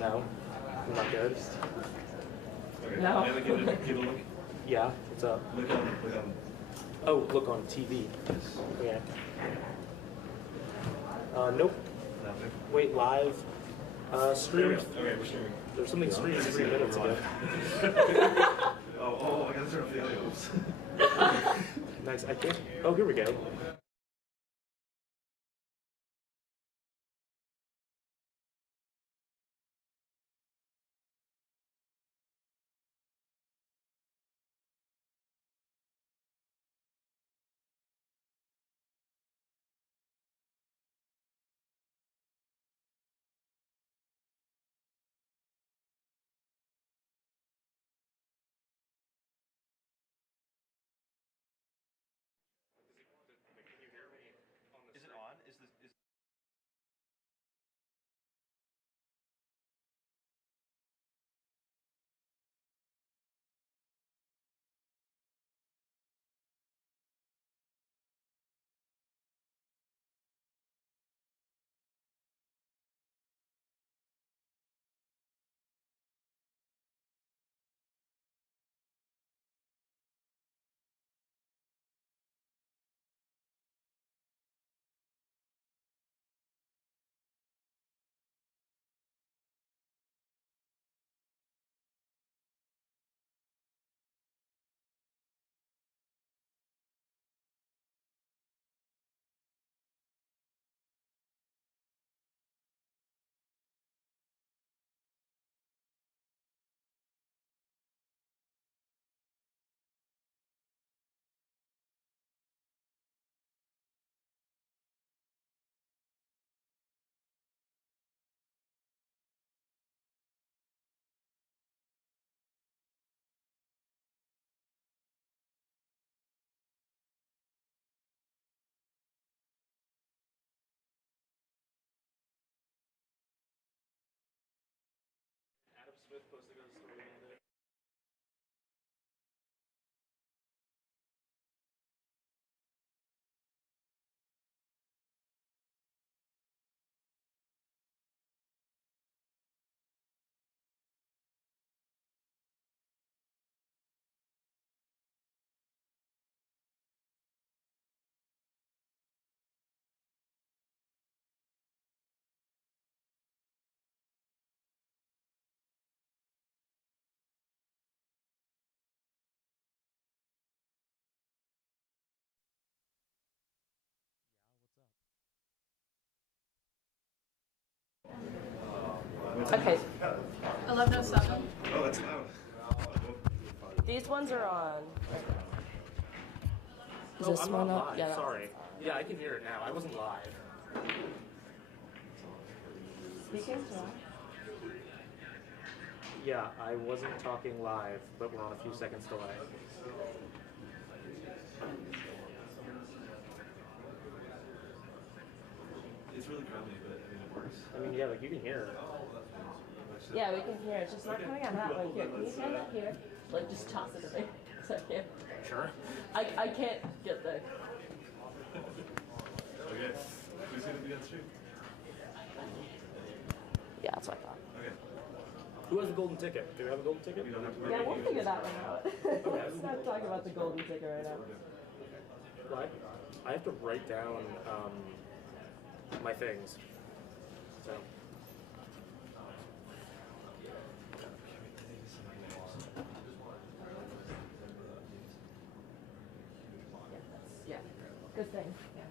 No? I'm not good? Okay. No. Maybe give a look. Yeah, what's up? Look on. Oh, look on TV. Yeah. Nope. Nothing. Wait, live. Stream. Okay, we're streaming. There's something streamed 3 minutes ago. Oh, I gotta turn off the audio. Oops. Nice, I think. Oh, here we go. Is it on? Is this? Adam Smith posted a story on it. What's up? Okay, 11:07. Oh, that's loud. these ones are on. Is Oh, this I'm one not up? live. Yeah, that Sorry. one's on. Yeah, I can hear it now. I wasn't live. Speaking to Yeah, I wasn't talking live, but we're on a few seconds delay. It's really grumpy, but I mean it works. I mean, yeah, like you can hear it. Yeah, we can hear it. It's just not coming on that one here. Can you turn that here? Like, just toss it to me. So I can't. Sure. I can't get there. Okay. Who's gonna be on stream? Yeah, that's what I thought. Okay. Who has the golden ticket? Do we have a golden ticket? We don't have to. Yeah, we'll figure that one out. Let's not talk about the golden ticket right now. Well, I have to write down my things. So. Yeah, good thing. Yeah.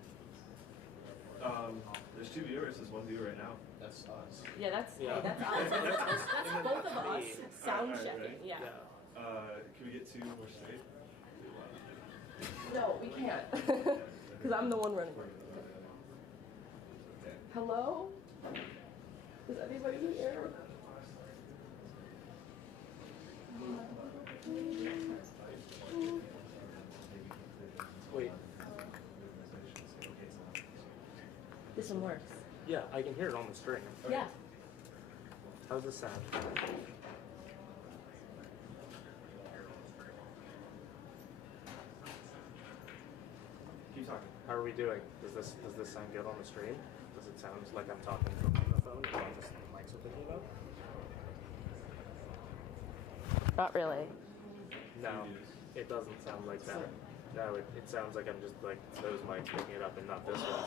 There's 2 viewers. There's 1 viewer right now. That's us. Yeah, that's Yeah. Hey, that's us. That's both of us. Sound Alright, checking. ready? Yeah. Can we get 2 more straight? No, we can't. Because I'm the one running. Hello? Is anybody here? Wait. This one works. Yeah, I can hear it on the string. Yeah. How's this sound? Keep talking. How are we doing? Does this sound good on the stream? Does it sound like I'm talking from the phone and not just the mics we're thinking about? Not really. No, it doesn't sound like that. No, it sounds like I'm just like those mics picking it up and not this one.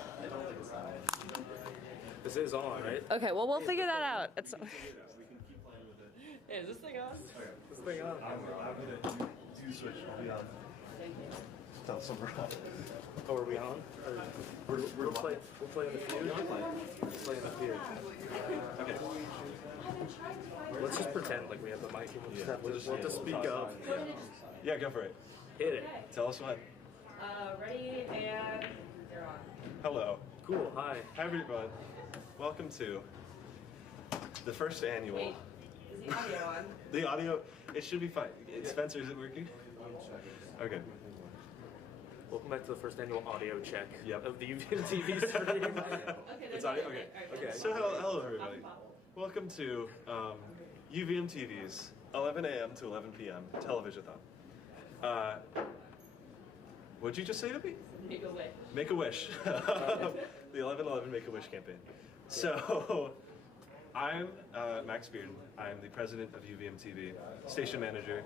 This is on, right? Okay, well, we'll figure that out. It's... We can keep playing with it. Hey, is this thing on? Okay. This thing on. I'm gonna do switch. I'll be on. Tell someone on. Oh, are we on? Or we're playing the feud? We're playing the feud. Okay. Let's just pretend like we have the mic and we'll just have We'll just to speak up. Yeah, go for it. Hit it. Tell us when. Ready, and they're on. Hello. Cool, hi. Hi, everyone. Welcome to the first annual. Wait, is the audio on? The audio, it should be fine. Spencer, is it working? Okay. Welcome back to the first annual audio check Yep. of the UVMtv stream. Okay, It's audio? Okay. Okay. So, hello everybody. Welcome to UVMTV's 11 a.m. to 11 p.m. TELEVISIATHON. What'd you just say to me? Make a wish. Make a wish. The 11/11 Make a Wish campaign. So, I'm Max Bearden. I'm the president of UVMtv, station manager,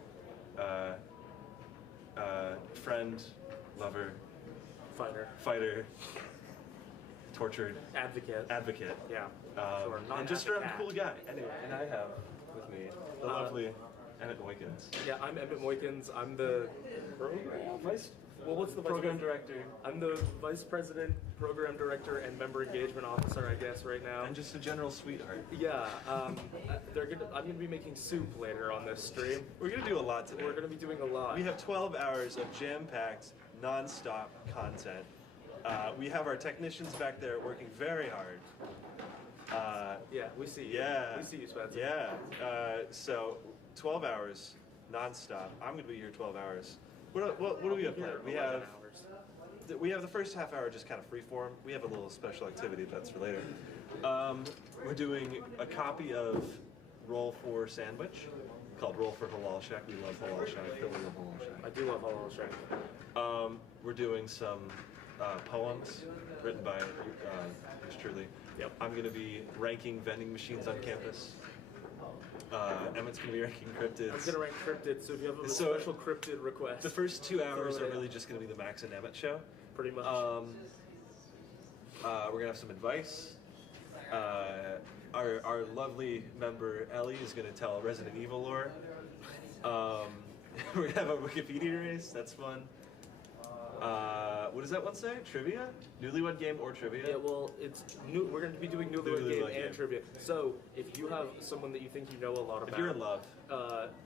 friend, lover, fighter, tortured, advocate. Yeah. Sure. Not And just a advocate. cool guy. Anyway, and I have with me The lovely Emmett Moykins. Yeah, I'm Emmett Moykins. I'm the what's the Program director. I'm the vice president, program director, and member engagement officer, I guess, right now. And just a general sweetheart. Yeah, I'm gonna be making soup later on this stream. We're gonna do a lot today. We're gonna be doing a lot. We have 12 hours of jam-packed, non-stop content. We have our technicians back there working very hard. Yeah, we see you. Yeah. We see you, Spencer. Yeah. So 12 hours, non-stop. I'm gonna be here 12 hours. What do we have planned? We have the first half hour just kind of freeform. We have a little special activity that's for later. We're doing a copy of Roll for Sandwich called Roll for Halal Shack. We love Halal Shack. We love Halal Shack. I do love Halal Shack. We're doing some poems written by yours truly. Yep. I'm going to be ranking vending machines on campus. Emmett's going to be ranking cryptids. I'm gonna rank cryptid, so if you have a So, special cryptid request, The first 2 hours Throw are it really in. just going to be the Max and Emmett show. pretty much. We're going to have some advice. Our lovely member Ellie is going to tell Resident Evil lore. We're going to have a Wikipedia race. That's fun. What does that one say? Trivia? Newlywed game or trivia? Yeah, well, it's new. We're going to be doing Newlywed Newlywed Game Game. and trivia. So, if you have someone that you think you know a lot about, If you're in love.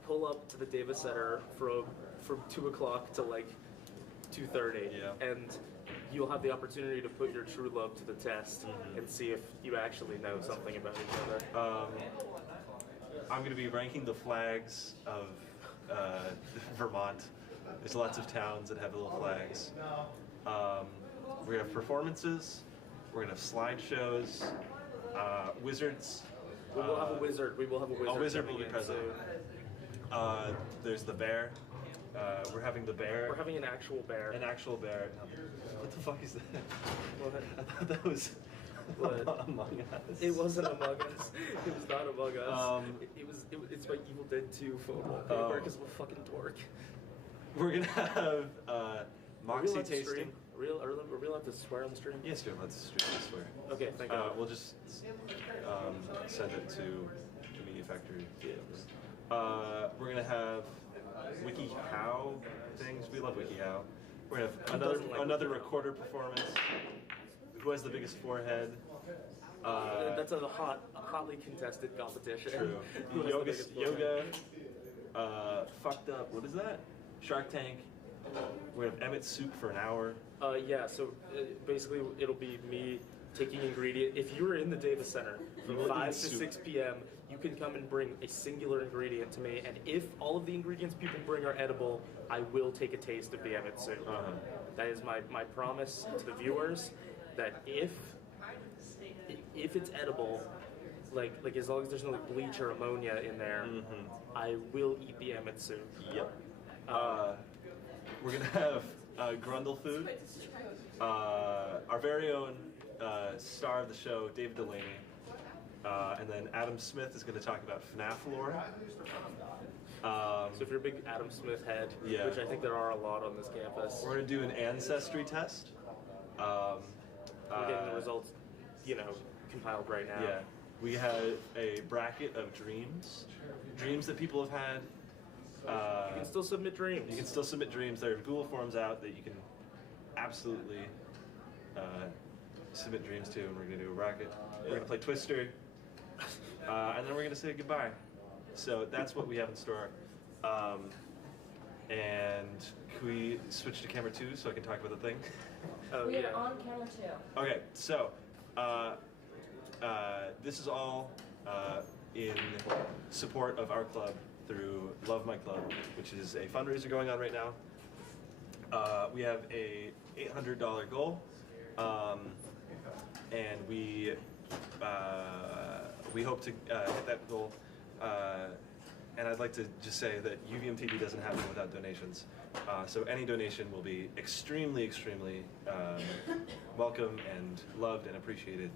Pull up to the Davis Center from 2 o'clock to like 2:30, Yeah. and you'll have the opportunity to put your true love to the test and see if you actually know something about each other. I'm going to be ranking the flags of Vermont. There's lots of towns that have little flags. We're going to have performances. We're going to have slideshows. Wizards. We will have a wizard. We will have a wizard. A wizard will coming be in present. soon. There's the bear. We're having the bear. We're having an actual bear. An actual bear. What the fuck is that? What? I thought that was What? Among Us. It wasn't Among Us. It was not Among Us. It's my Evil Dead 2 photo wallpaper because I'm a fucking dork. We're gonna have Moxie allowed to tasting. stream? Are we allowed to swear on the stream? Yes, dude. Let's stream. I swear. Okay, thank God. We'll just send it to the Media Factory. We're gonna have WikiHow things. We love WikiHow. We're gonna have doesn't like another WikiHow? recorder performance. Who has the biggest forehead? That's a hotly contested competition. True. Who has the biggest Yoga. Fucked up. What is that? Shark Tank. We're gonna have Emmett's soup for an hour. Yeah, so basically it'll be me taking ingredient. If you're in the Davis Center from will 5 eat to soup. 6 p.m., you can come and bring a singular ingredient to me, and if all of the ingredients people bring are edible, I will take a taste of the Emmett soup. That is my promise to the viewers, that if it's edible, like as long as there's no like bleach or ammonia in there, I will eat the Emmett soup. Yep. We're gonna have Grundle food. Our very own star of the show, David Delaney, and then Adam Smith is going to talk about FNAF lore. So if you're a big Adam Smith head, Yeah. which I think there are a lot on this campus, We're gonna do an ancestry test. we're getting the results, compiled right now. Yeah, we have a bracket of dreams that people have had. You can still submit dreams. You can still submit dreams. There are Google forms out that you can absolutely submit dreams to, and we're gonna do a bracket. We're gonna play Twister, and then we're gonna say goodbye. So that's what we have in store. And can we switch to camera 2 so I can talk about the thing? Oh, We yeah. are on camera 2. Okay, so this is all in support of our club through Love My Club, which is a fundraiser going on right now. We have a $800 goal, and we hope to hit that goal. And I'd like to just say that UVMtv doesn't happen without donations. So any donation will be extremely, extremely welcome and loved and appreciated.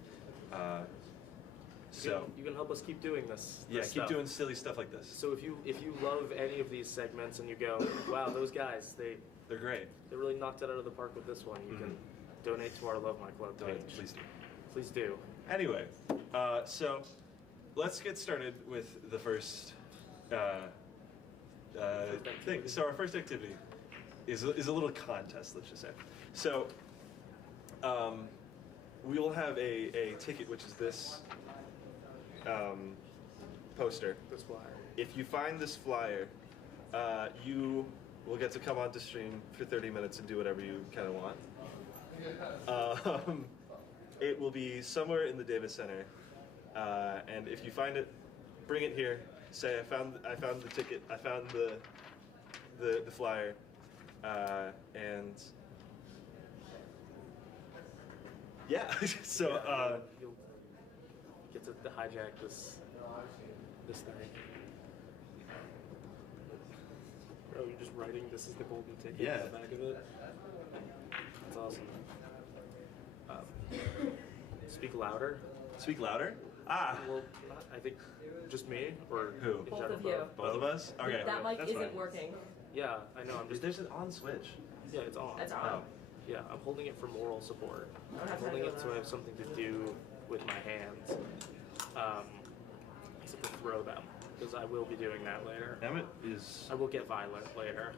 So you can help us keep doing this. yeah, this keep stuff. doing silly stuff like this. So if you love any of these segments and you go, wow, those guys, They're great. they really knocked it out of the park with this one, you can donate to our Love My Club page. Please do. Please do. Anyway, so let's get started with the first thing. So our first activity is a little contest, let's just say. So we will have a ticket, which is this poster. This flyer. If you find this flyer, you will get to come onto stream for 30 minutes and do whatever you kind of want. It will be somewhere in the Davis Center, and if you find it, bring it here. Say I found the ticket. I found the flyer, and yeah. So You'll get to hijack this thing. Oh, you're just writing "This is the golden ticket" Yeah. on the back of it. That's awesome. Speak louder. speak louder. Ah, Well, I think just me or Who? in Both general, of you. both of us. Okay. That mic that's isn't fine. working. Yeah, I know. I'm just. There's an on switch. Yeah, it's on. It's on. Oh. Yeah, I'm holding it for moral support. I'm I'm not holding trying it to so do I have something to do with my hands. Except to throw them, because I will be doing that later. Emmett is. I will get violent later.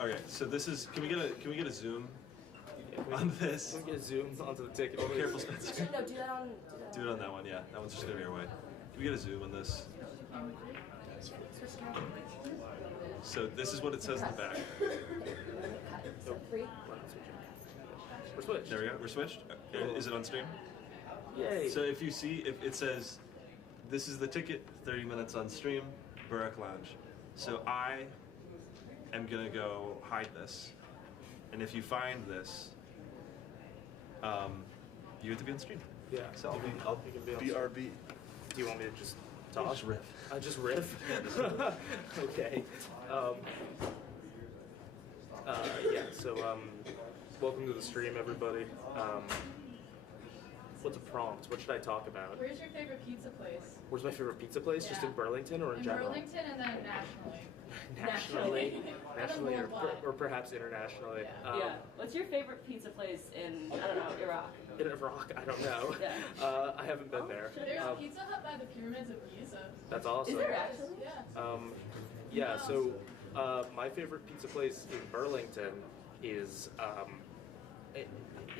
Okay, so this is. Can we get a zoom Yeah, can we- on this? Can we get zoomed onto the ticket? Oh, careful, Spencer. Actually, no, do that on. Do it on that one. Yeah, that one's just gonna be our way. Can we get a zoom on this? Switch camera. So this is what it says in the back. So 3. We're switched. There we go. We're switched. Is it on stream? Yay. So if you see, if it says, this is the ticket, 30 minutes on stream, Barak Lounge. So I am gonna go hide this, and if you find this, you get to be on stream. yeah. So you can be on BRB. Do you want me to just talk? Just riff. Just riff? Okay. Yeah, so welcome to the stream, everybody. What's a prompt? What should I talk about? Where's your favorite pizza place? Where's my favorite pizza place? Just in Burlington or in In general? Burlington and then nationally. Nationally. Nationally I or, don't know why. or perhaps internationally. Yeah. What's your favorite pizza place in, I don't know, Iraq? In Iraq, I don't know. Yeah. I haven't been there. There's a Pizza Hut by the Pyramids of Giza. That's awesome. Is there actually? Yeah. Yeah, so my favorite pizza place in Burlington is,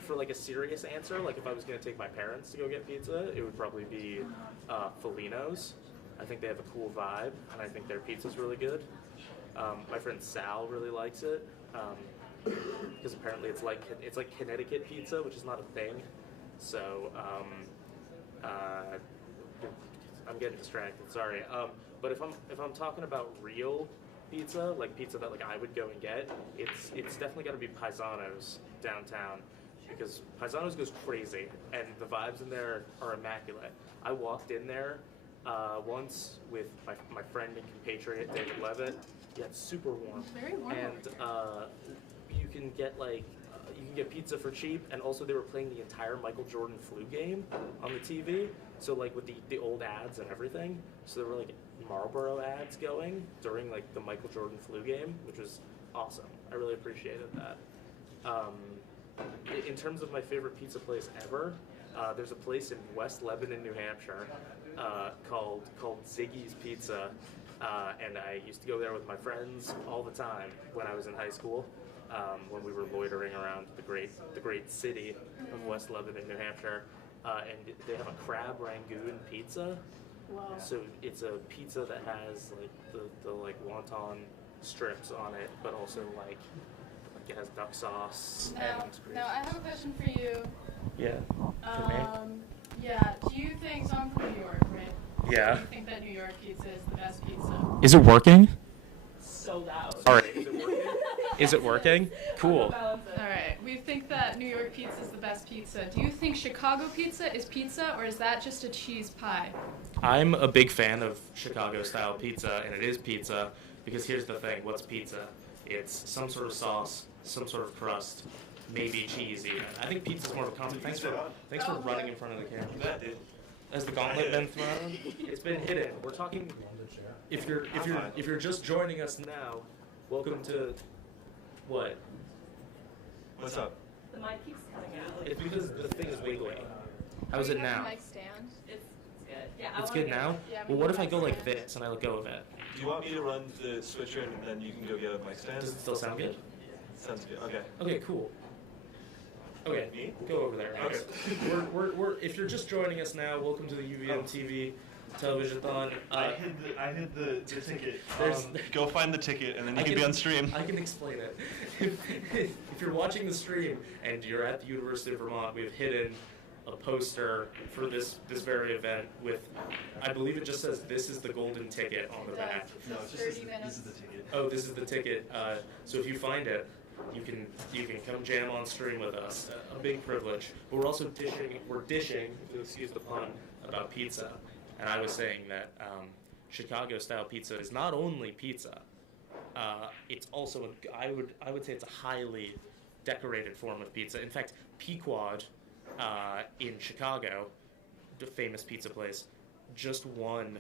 for like a serious answer, like if I was going to take my parents to go get pizza, it would probably be Felino's. I think they have a cool vibe, and I think their pizza's really good. My friend Sal really likes it, because apparently it's like Connecticut pizza, which is not a thing. So I'm getting distracted. Sorry. But if I'm talking about real pizza, like pizza that like I would go and get, it's definitely got to be Paisano's downtown, because Paisano's goes crazy and the vibes in there are immaculate. I walked in there once with my friend and compatriot David Levitt. Yeah, it's super warm. Very warm. And you can get like you can get pizza for cheap, and also they were playing the entire Michael Jordan flu game on the TV. So like with the old ads and everything. So there were like Marlboro ads going during like the Michael Jordan flu game, which was awesome. I really appreciated that. In terms of my favorite pizza place ever, there's a place in West Lebanon, New Hampshire, called Ziggy's Pizza, and I used to go there with my friends all the time when I was in high school, when we were loitering around the great city of West Lebanon, New Hampshire, and they have a crab rangoon pizza. Wow. So it's a pizza that has like the like wonton strips on it, but also like it has duck sauce Now, and now I have a question for you. yeah. Yeah. Do you think, so I'm from New York, right? Yeah. Do you think that New York pizza is the best pizza? Is it working? So loud. All right. Is it working? Is it working? Cool. All right. We think that New York pizza is the best pizza. Do you think Chicago pizza is pizza, or is that just a cheese pie? I'm a big fan of Chicago-style pizza, and it is pizza because here's the thing: what's pizza? It's some sort of sauce, some sort of crust, maybe cheese even. I think pizza's more of a concept. Thanks for running in front of the camera. That dude. Has the gauntlet been thrown? It's been hidden. We're talking. If you're just joining us now, welcome to what? What's up? The mic keeps cutting out. It's because the thing is wiggly. How is it now? Mic stand. It's good. Yeah, It's good now? Yeah, Well, what if I mic go like stand. this and I let go of it? Do you want me to run the switcher and then you can go get a mic stand? Does it still sound good? Sounds good. Okay. Okay, cool. Okay, Me? go over there. Alex. Okay. We're if you're just joining us now, welcome to the UVMtv TELEVISIATHON. I hid the ticket. There's- Go find the ticket and then you I can be on stream. I can explain it. If you're watching the stream and you're at the University of Vermont, we have hidden a poster for this very event with, I believe it just says, "This is the golden ticket" on the back. No, it's just 30 this minutes. is the ticket. Oh, this is the ticket. So if you find it, you can come jam on stream with us. A big privilege. But we're also dishing, if you'll excuse the pun, about pizza. And I was saying that Chicago-style pizza is not only pizza. It's also I would say it's a highly decorated form of pizza. In fact, Pequod in Chicago, the famous pizza place, just won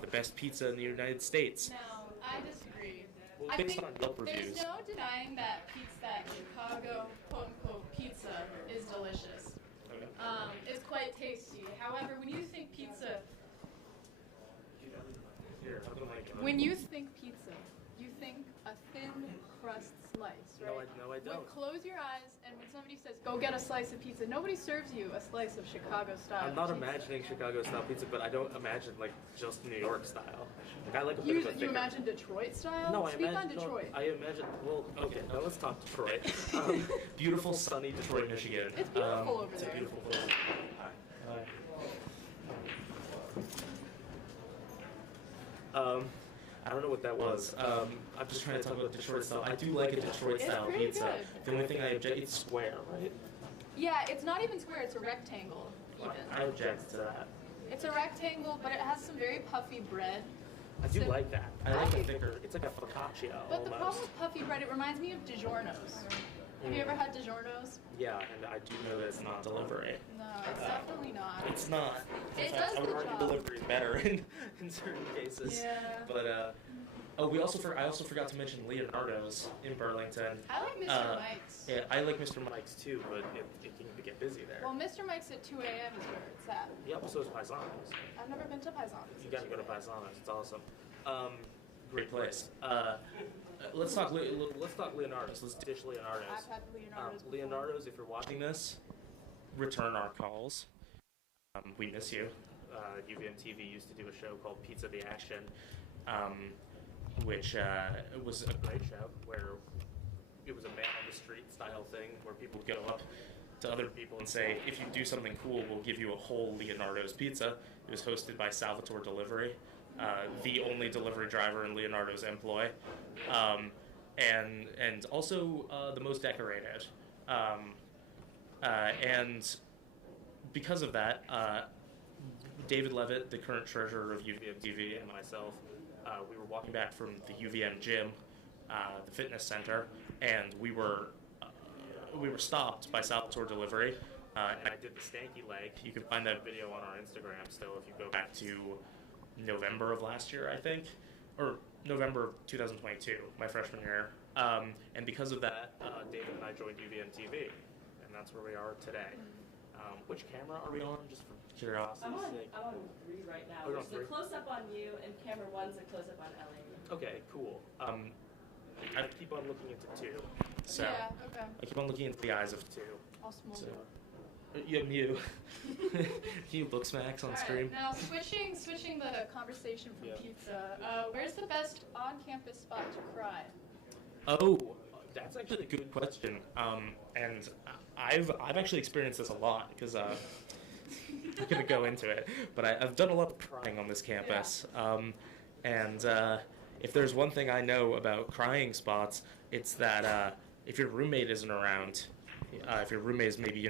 the best pizza in the United States. Now, I disagree. Well, I based think on Yelp reviews. there's no denying that Chicago quote-unquote pizza is delicious. Okay. It's quite tasty. However, when you think pizza, Here, have the mic on. when you think pizza, you think a thin crust slice, right? No, I don't. Close your eyes, and when somebody says, "Go get a slice of pizza," nobody serves you a slice of Chicago style. I'm not pizza. imagining Chicago-style pizza, but I don't imagine like just New York style. Like I like a bit You, of a you thicker. imagine Detroit style? No, I Speak imagine. on Detroit. No, I imagine. Well, okay. Now let's talk Detroit. Beautiful, sunny Detroit, Michigan. It's beautiful over it's there. a beautiful place. Hi. I don't know what that was. I'm just trying to talk about Detroit style. I do like a Detroit style pretty pizza. good. The only thing I object, it's square, right? Yeah, it's not even square, it's a rectangle, even. I object to that. It's a rectangle, but it has some very puffy bread. I do So- like that. I like a thicker. It's like a focaccia But the problem almost. with puffy bread, it reminds me of DiGiorno's. Have you ever had DiGiorno's? Yeah, and I do know that it's not delivery. No, it's definitely not. It's not. In It fact, does I would the argue job. delivery is better in certain cases. Yeah. But I also forgot to mention Leonardo's in Burlington. I like Mr. Mike's. Yeah, I like Mr. Mike's too, but it can get busy there. Well, Mr. Mike's at 2 a.m. is where it's at. Yeah, so is Paisanos. I've never been to Paisanos. You gotta go to Paisanos. It's awesome. Great place. Let's talk Leonardo's. Let's dish Leonardo's. I've had Leonardo's. before. Leonardo's, if you're watching this, return our calls. We miss you. UVMtv used to do a show called Pizza the Action, which was a great show where it was a man on the street style thing where people would go up to other people and say, if you do something cool, we'll give you a whole Leonardo's pizza. It was hosted by Salvatore Delivery, the only delivery driver in Leonardo's employ, and also the most decorated. And because of that, David Levitt, the current treasurer of UVMtv, and myself, we were walking back from the UVM gym, the fitness center, and we were we were stopped by Salvatore Delivery, and I did the stanky leg. You can find that video on our Instagram still if you go back to November of last year, I think, or November of 2022, my freshman year. And because of that, David and I joined UVMtv, and that's where we are today. Which camera are we on, just for curiosity's sake? I'm on 3 right now. Oh, you're on There's 3? a close-up on you, and camera 1's a close-up on Ellie. Okay, cool. I keep on looking into 2. So Yeah, okay. I keep on looking into the eyes of 2. I'll small So, it. yeah, you. You look smacks on All stream. right, now switching the conversation from Yeah. pizza. Where's the best on-campus spot to cry? Oh, that's actually a good question. And I've actually experienced this a lot because I'm gonna go into it. But I've done a lot of crying on this campus. And if there's one thing I know about crying spots, it's that if your roommate isn't around, if your roommate is maybe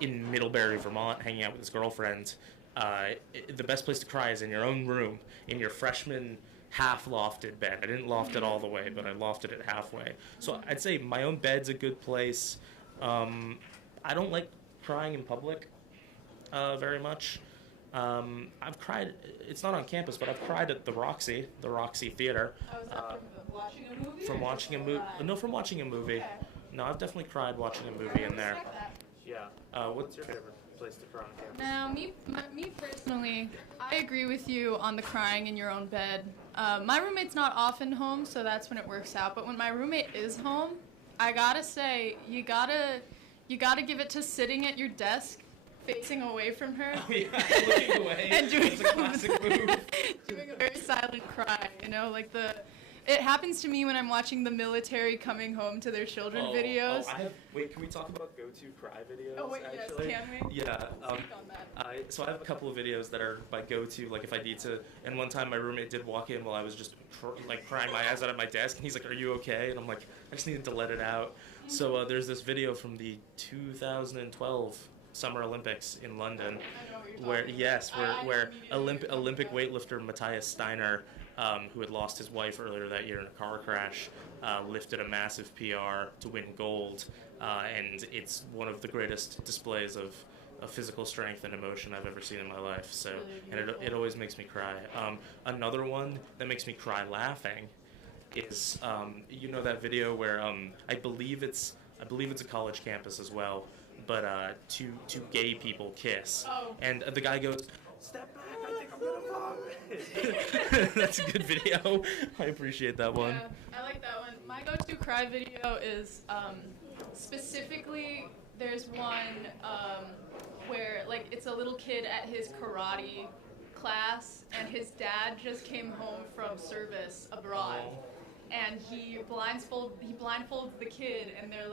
in Middlebury, Vermont, hanging out with his girlfriend, the best place to cry is in your own room, in your freshman half-lofted bed. I didn't loft it all the way, but I lofted it halfway. So I'd say my own bed's a good place. I don't like crying in public very much. I've cried, it's not on campus, but I've cried at the Roxy Theater. Oh, is that from watching a movie? From or watching a just movie. cry? No, from watching a movie. Okay. No, I've definitely cried watching a movie in there. Respect that. Yeah. What's your favorite place to cry on campus? Now, me personally, I agree with you on the crying in your own bed. My roommate's not often home, so that's when it works out. But when my roommate is home, I gotta say, you gotta give it to sitting at your desk, facing away from her. Oh, yeah, looking away. And doing It's a classic move. doing a very silent cry, it happens to me when I'm watching the military coming home to their children videos. Wait, can we talk about go-to cry videos? Oh, wait, actually? yes, can we? Yeah. Speak on that. So I have a couple of videos that are my go-to, like if I need to. And one time my roommate did walk in while I was just crying my eyes out at my desk, and he's like, "Are you okay?" And I'm like, "I just needed to let it out." So there's this video from the 2012 Summer Olympics in London, I know what you're talking about. where I immediately Olympic weightlifter Matthias Steiner, who had lost his wife earlier that year in a car crash, lifted a massive PR to win gold, and it's one of the greatest displays of physical strength and emotion I've ever seen in my life. So, Really and it always makes me cry. Another one that makes me cry laughing is that video where I believe it's a college campus as well, but two gay people kiss, Oh. and the guy goes, "Step back, I think I'm gonna vomit." That's a good video. I appreciate that one. Yeah, I like that one. My go-to cry video is specifically there's one where it's a little kid at his karate class, and his dad just came home from service abroad. And he blindfolds the kid, and they're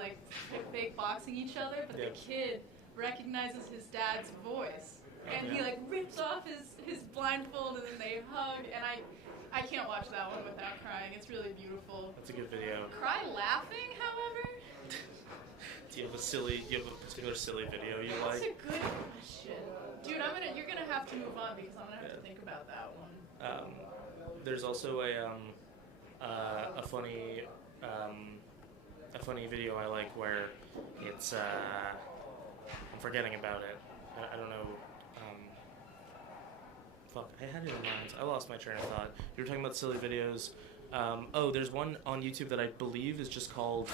fake boxing each other, but Yeah. the kid recognizes his dad's voice, and he rips off his blindfold, and then they hug, and I can't watch that one without crying. It's really beautiful. That's a good video. Cry laughing, however? Do you have a particular silly video you That's like? a good question. Dude, you're gonna have to move on because I'm gonna have to think about that one. There's also a funny video I like where it's I'm forgetting about it. I don't know. Fuck, I had it in mind. I lost my train of thought. You were talking about silly videos. There's one on YouTube that I believe is just called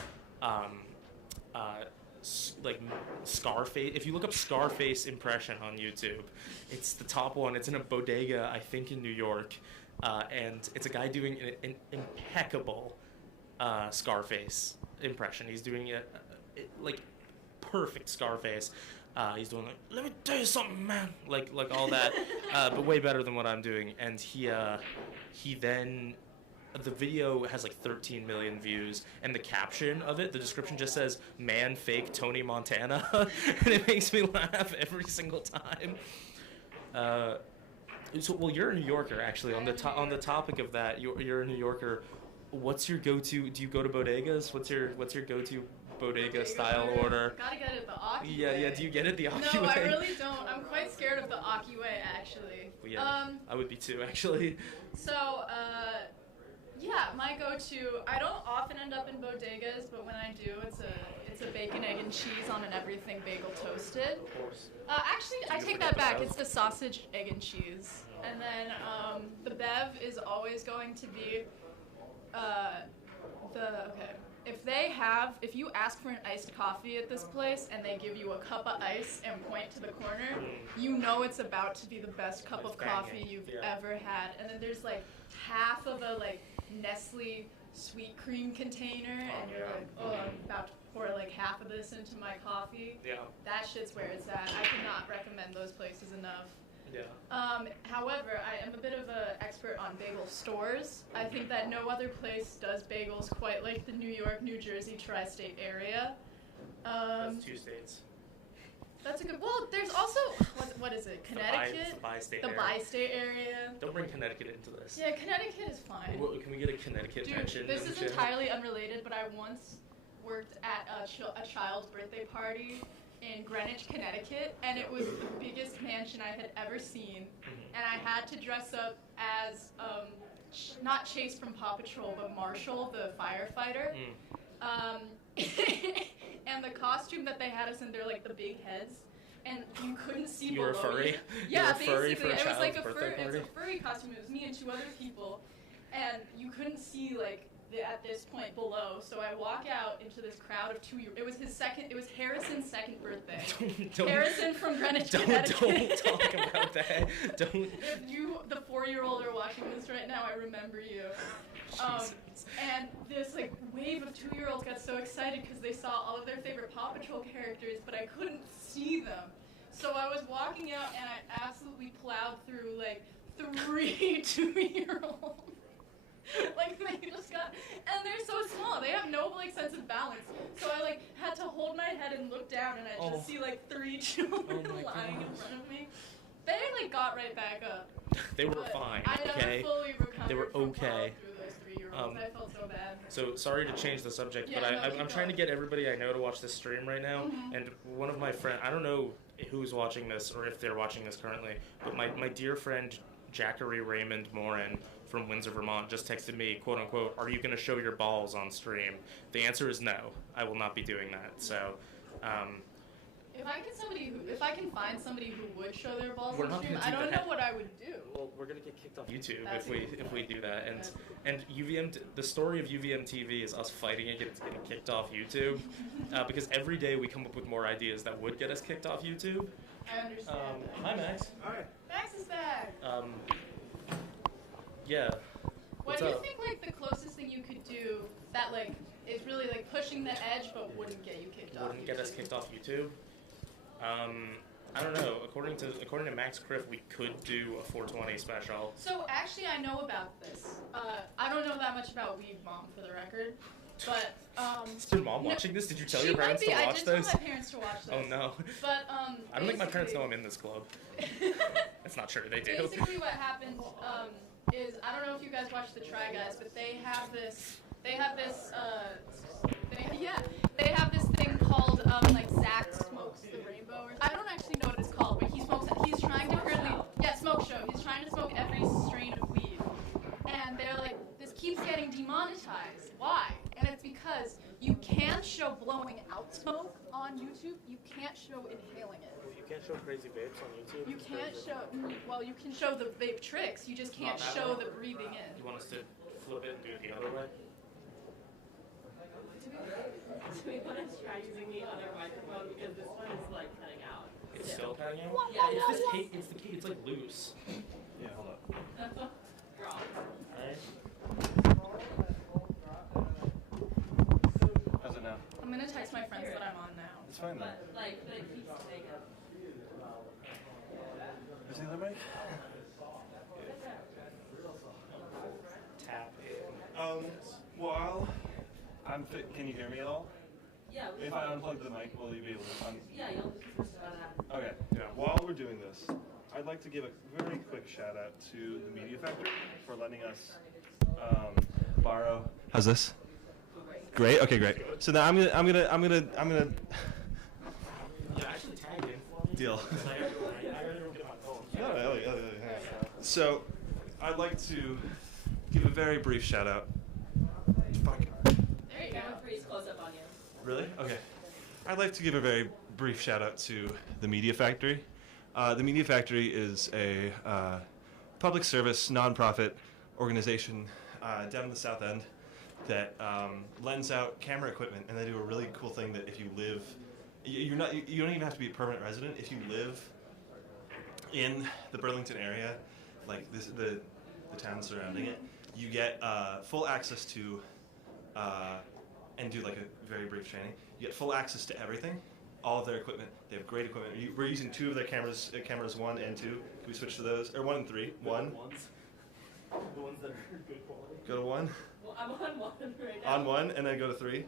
Scarface. If you look up Scarface impression on YouTube, it's the top one. It's in a bodega, I think, in New York. And it's a guy doing an impeccable Scarface impression. He's doing it perfect Scarface. He's doing "Let me tell you something, man," like all that, but way better than what I'm doing. And he then, the video has 13 million views, and the caption of it, the description just says "Man fake Tony Montana," and it makes me laugh every single time. Well, you're a New Yorker, actually. On the topic of that, you're a New Yorker. What's your go-to? Do you go to bodegas? What's your go-to bodega style order? Gotta get it the Aki Yeah. way. Do you get it the Aki No, way? I really don't. I'm quite scared of the Aki way, actually. Yeah, I would be too, actually. So, Yeah, my go-to. I don't often end up in bodegas, but when I do, it's a bacon, egg, and cheese on an everything bagel toasted. Of course. Actually, I take that back. It's the sausage, egg, and cheese. And then the bev is always going to be if you ask for an iced coffee at this place and they give you a cup of ice and point to the corner, you know it's about to be the best cup of coffee you've ever had. And then there's like half of a like Nestle sweet cream container, and you're like, oh, I'm about to pour like half of this into my coffee. Yeah. That shit's where it's at. I cannot recommend those places enough. Yeah. However, I am a bit of an expert on bagel stores. I think that no other place does bagels quite like the New York, New Jersey tri-state area. That's 2 states. That's a good. Well, there's also what is it? Connecticut. The bi-state area. area. Don't bring Connecticut into this. Yeah, Connecticut is fine. Well, can we get a Connecticut mention? Dude, this is entirely unrelated, but I once worked at a child's birthday party in Greenwich, Connecticut, and it was the biggest mansion I had ever seen. And I had to dress up as not Chase from Paw Patrol, but Marshall, the firefighter. And the costume that they had us in, they're like the big heads, and you couldn't see below. You were a furry? You. Yeah, you were basically, furry for a it was like birthday party? It's a furry costume. It was me and 2 other people, and you couldn't see like at this point below. So I walk out into this crowd of 2 year. It was Harrison's second birthday. Harrison from Greenwich, Connecticut. Don't talk about that. Don't. If you, the 4-year-old, are watching this right now, I remember you. And this like wave of 2-year-olds got so excited because they saw all of their favorite Paw Patrol characters, but I couldn't see them. So I was walking out and I absolutely plowed through like 3 2-year-olds. Like they just got, and they're so small. They have no like sense of balance. So I like had to hold my head and look down, and I just see like 3 children lying in front of me. They like got right back up. They were fine. I never fully recovered. They were okay. Through those 3-year-olds. I felt so bad. So sorry to change the subject, Yeah, but no, I'm trying to get everybody I know to watch this stream right now. And one of my friends, I don't know who's watching this or if they're watching this currently, but my dear friend Jackery Raymond Morin from Windsor, Vermont, just texted me, quote unquote, "Are you going to show your balls on stream?" The answer is no. I will not be doing that. So. If I can find somebody who would show their balls We're on not stream, gonna I do don't that. know what I would do. Well, we're gonna get kicked off YouTube That's if we do that. And the story of UVMtv is us fighting against getting kicked off YouTube, because every day we come up with more ideas that would get us kicked off YouTube. I understand. Hi Max. Hi. Max is back. Yeah. What do you think like the closest thing you could do that like is really like pushing the edge but wouldn't get you kicked off? Wouldn't get us kicked off YouTube. I don't know. According to Max Criff, we could do a 420 special. So actually, I know about this. I don't know that much about Weed Mom, for the record, but Is your mom watching this? Did you tell she your parents might be. to watch I did this? tell my parents to watch this. Oh no. But I don't think my parents know I'm in this club. That's not true. They do. Basically, what happened is I don't know if you guys watch the Try Guys, but they have this thing called like Zach smokes the rainbow. I don't actually know what it's called, but he's trying to currently smoke show. He's trying to smoke every strain of weed, and they're like, this keeps getting demonetized. Why? And it's because you can't show blowing out smoke on YouTube. You can't show inhaling it. You can't show crazy vapes on YouTube. You can't show. Well, you can show the vape tricks. You just can't show the breathing in. You want us to flip it and do it the other way? Do we want to try using the other microphone because this one is like cutting out? It's still cutting out? Yeah, It's this case. It's the case. It's like loose. Yeah, hold up. Alright. How's it now? I'm gonna text my friends that I'm on now. It's fine then. But like, it keeps saying it. Is the other mic? Tap in. While can you hear me at all? Yeah. If I unplug the mic, will you be able to Yeah, you'll just push it on that. Okay. Yeah. While we're doing this, I'd like to give a very quick shout out to the Media Factory for letting us borrow. How's this? Great. Okay, great. So now I'm gonna. Yeah, actually tag in. Deal. I gotta go get my phone. So I'd like to give a very brief shout out. Fuck. There you go. Camera 3's close up on you. Really? Okay. I'd like to give a very brief shout out to the Media Factory. The Media Factory is a public service nonprofit organization down in the South End that lends out camera equipment, and they do a really cool thing that if you live, you don't even have to be a permanent resident. If you live in the Burlington area, like the town surrounding it, you get full access to and do like a very brief training. You get full access to everything, all of their equipment. They have great equipment. We're using 2 of their cameras, cameras 1 and 2. Can we switch to those? Or 1 and 3? 1. The ones that are good quality. Go to 1. Well, I'm on 1 right now. On 1, and then go to 3.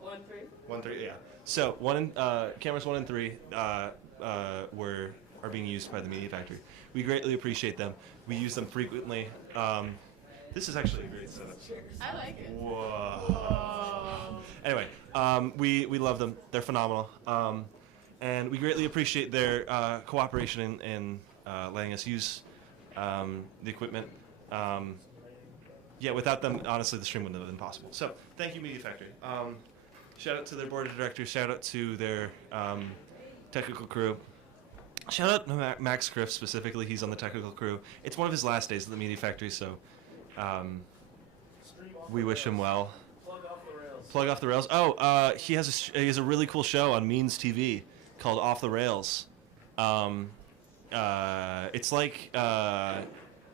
1, 3. 1, 3, yeah. So cameras 1 and 3 are being used by the Media Factory. We greatly appreciate them. We use them frequently. This is actually a great setup. I like it. Whoa. Anyway, we love them. They're phenomenal. And we greatly appreciate their cooperation in letting us use the equipment. Yeah, without them, honestly, the stream wouldn't have been possible. So, thank you, Media Factory. Shout out to their board of directors. Shout out to their technical crew. Shout out to Max Griff specifically. He's on the technical crew. It's one of his last days at the Media Factory, so we wish him well. Plug off the rails. Plug off the rails. Oh, he has a really cool show on Means TV called Off the Rails. It's like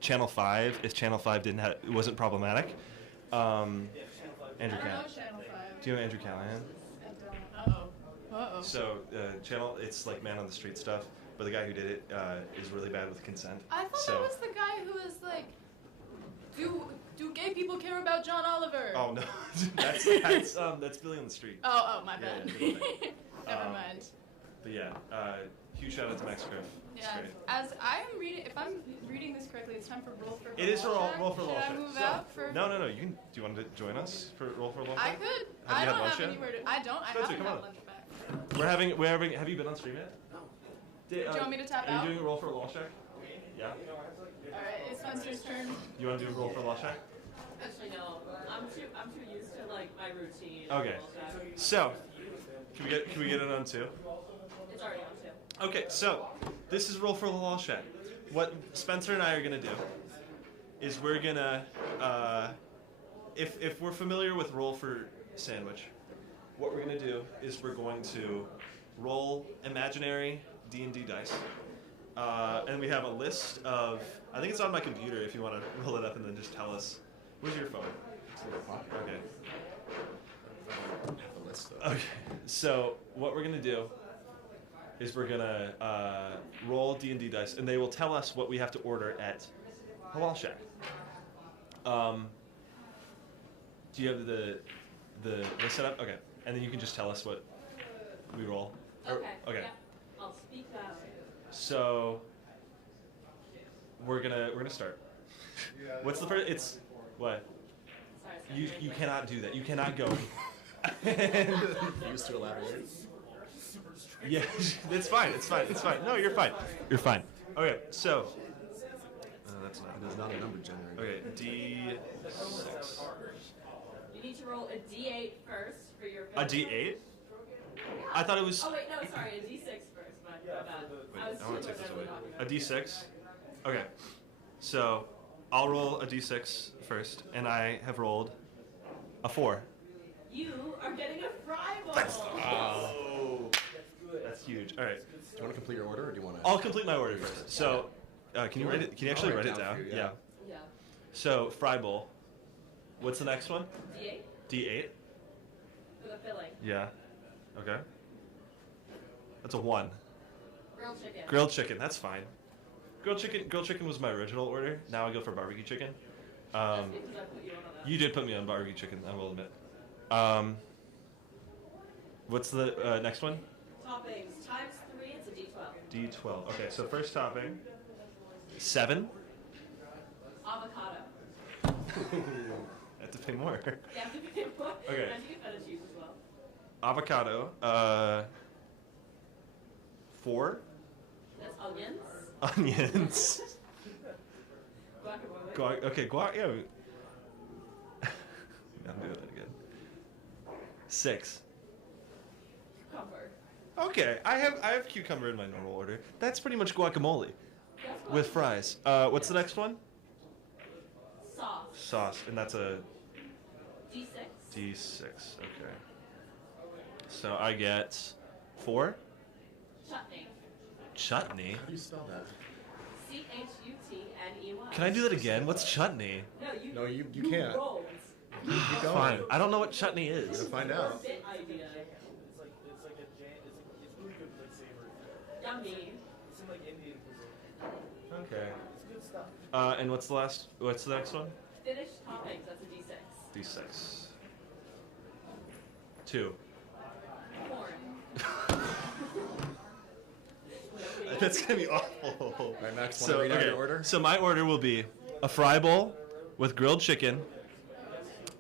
Channel 5 if Channel 5 it wasn't problematic. Andrew I don't know Callahan. Channel 5. Do you know Andrew Callahan? I don't. Uh-oh. Uh-oh. So it's like man on the street stuff, but the guy who did it is really bad with consent. I thought so, that was the guy who was like, do gay people care about John Oliver? Oh no, that's Billy on the Street. Oh, my Yeah, bad. yeah, Never mind. But yeah, huge shout out to Max Griff. It's Yeah, great. as I am reading, if I'm reading this correctly, it's time for roll for. It is Wall roll for Should Wall I Check. move So- out for? No. You can. Do you want to join us for roll for Wall I Check? could. Have I you had don't lunch have yet? anywhere to. I don't. I Go to, haven't come had on. lunch back. We're having. Have you been on stream yet? No. Do you want me to tap Are out? you doing a roll for Wall Check? Yeah. All right, it's Spencer's turn. You want to do a roll for Wall Check? Actually, no. I'm too used to like my routine. Okay. So, can we get it on 2? It's already on 2. Okay, so this is roll for the wall check. What Spencer and I are gonna do is we're gonna, if we're familiar with roll for sandwich, what we're gonna do is we're going to roll imaginary D&D dice, and we have a list of. I think it's on my computer. If you want to roll it up and then just tell us. Where's your phone? Okay. Okay. So what we're gonna do is we're gonna roll D&D dice, and they will tell us what we have to order at Halal Shack. Do you have the set up? Okay, and then you can just tell us what we roll. Okay. Okay. Yeah. I'll speak loud. So we're gonna start. What's the first? It's what? Sorry. You cannot do that. You cannot go. Used to elaborate. Yeah, it's fine. No, you're fine. You're fine. Okay, so. That's not. It is not a number generator. Okay, D6. You need to roll a D8 first for your. A D8? I thought it was. Oh wait, no, sorry, a D6 first. My bad. I want to take this away. A D6? Okay, so I'll roll a D6 first, and I have rolled a 4. You are getting a fry bowl. Oh, that's huge. All right, Do you want to complete your order, or do you want to? I'll complete my order first. So, can you write it? Can you actually I'll write write it down down? for you, Yeah. yeah. Yeah. So fry bowl. What's the next one? D8 D8. for the filling. Yeah. Okay. That's a 1. Grilled chicken. Grilled chicken. That's fine. Grilled chicken was my original order. Now I go for barbecue chicken. That's because I put you on that. You did put me on barbecue chicken, I will admit. What's the next one? Toppings times 3. It's a D12. D12. Okay, so first topping. 7. Avocado. I have to pay more. You have to pay more. Okay. And you get feta cheese as well. Avocado. 4. That's onions. Onions. Guac. Okay, guac. Yeah. I'm doing that again. 6. Cucumber. Okay, I have cucumber in my normal order. That's pretty much guacamole with fries. What's the next one? Sauce. Sauce, and that's a D6. D6. Okay. So I get 4. Chutney. Chutney. How do you spell that? CHUTNEY. Can I do that again? What's chutney? No, you can't. rolled. Keep going. Fine. I don't know what chutney You're is. gonna find out. Bit idea. It's like a it's really good like savory. Yummy. It's in like Indian cuisine. Okay. It's good stuff. And what's the next one? Finished toppings. That's a D6. D6. 2. Corn. That's gonna be awful. All right, Max, want to read out your order? So my order will be a fry bowl with grilled chicken,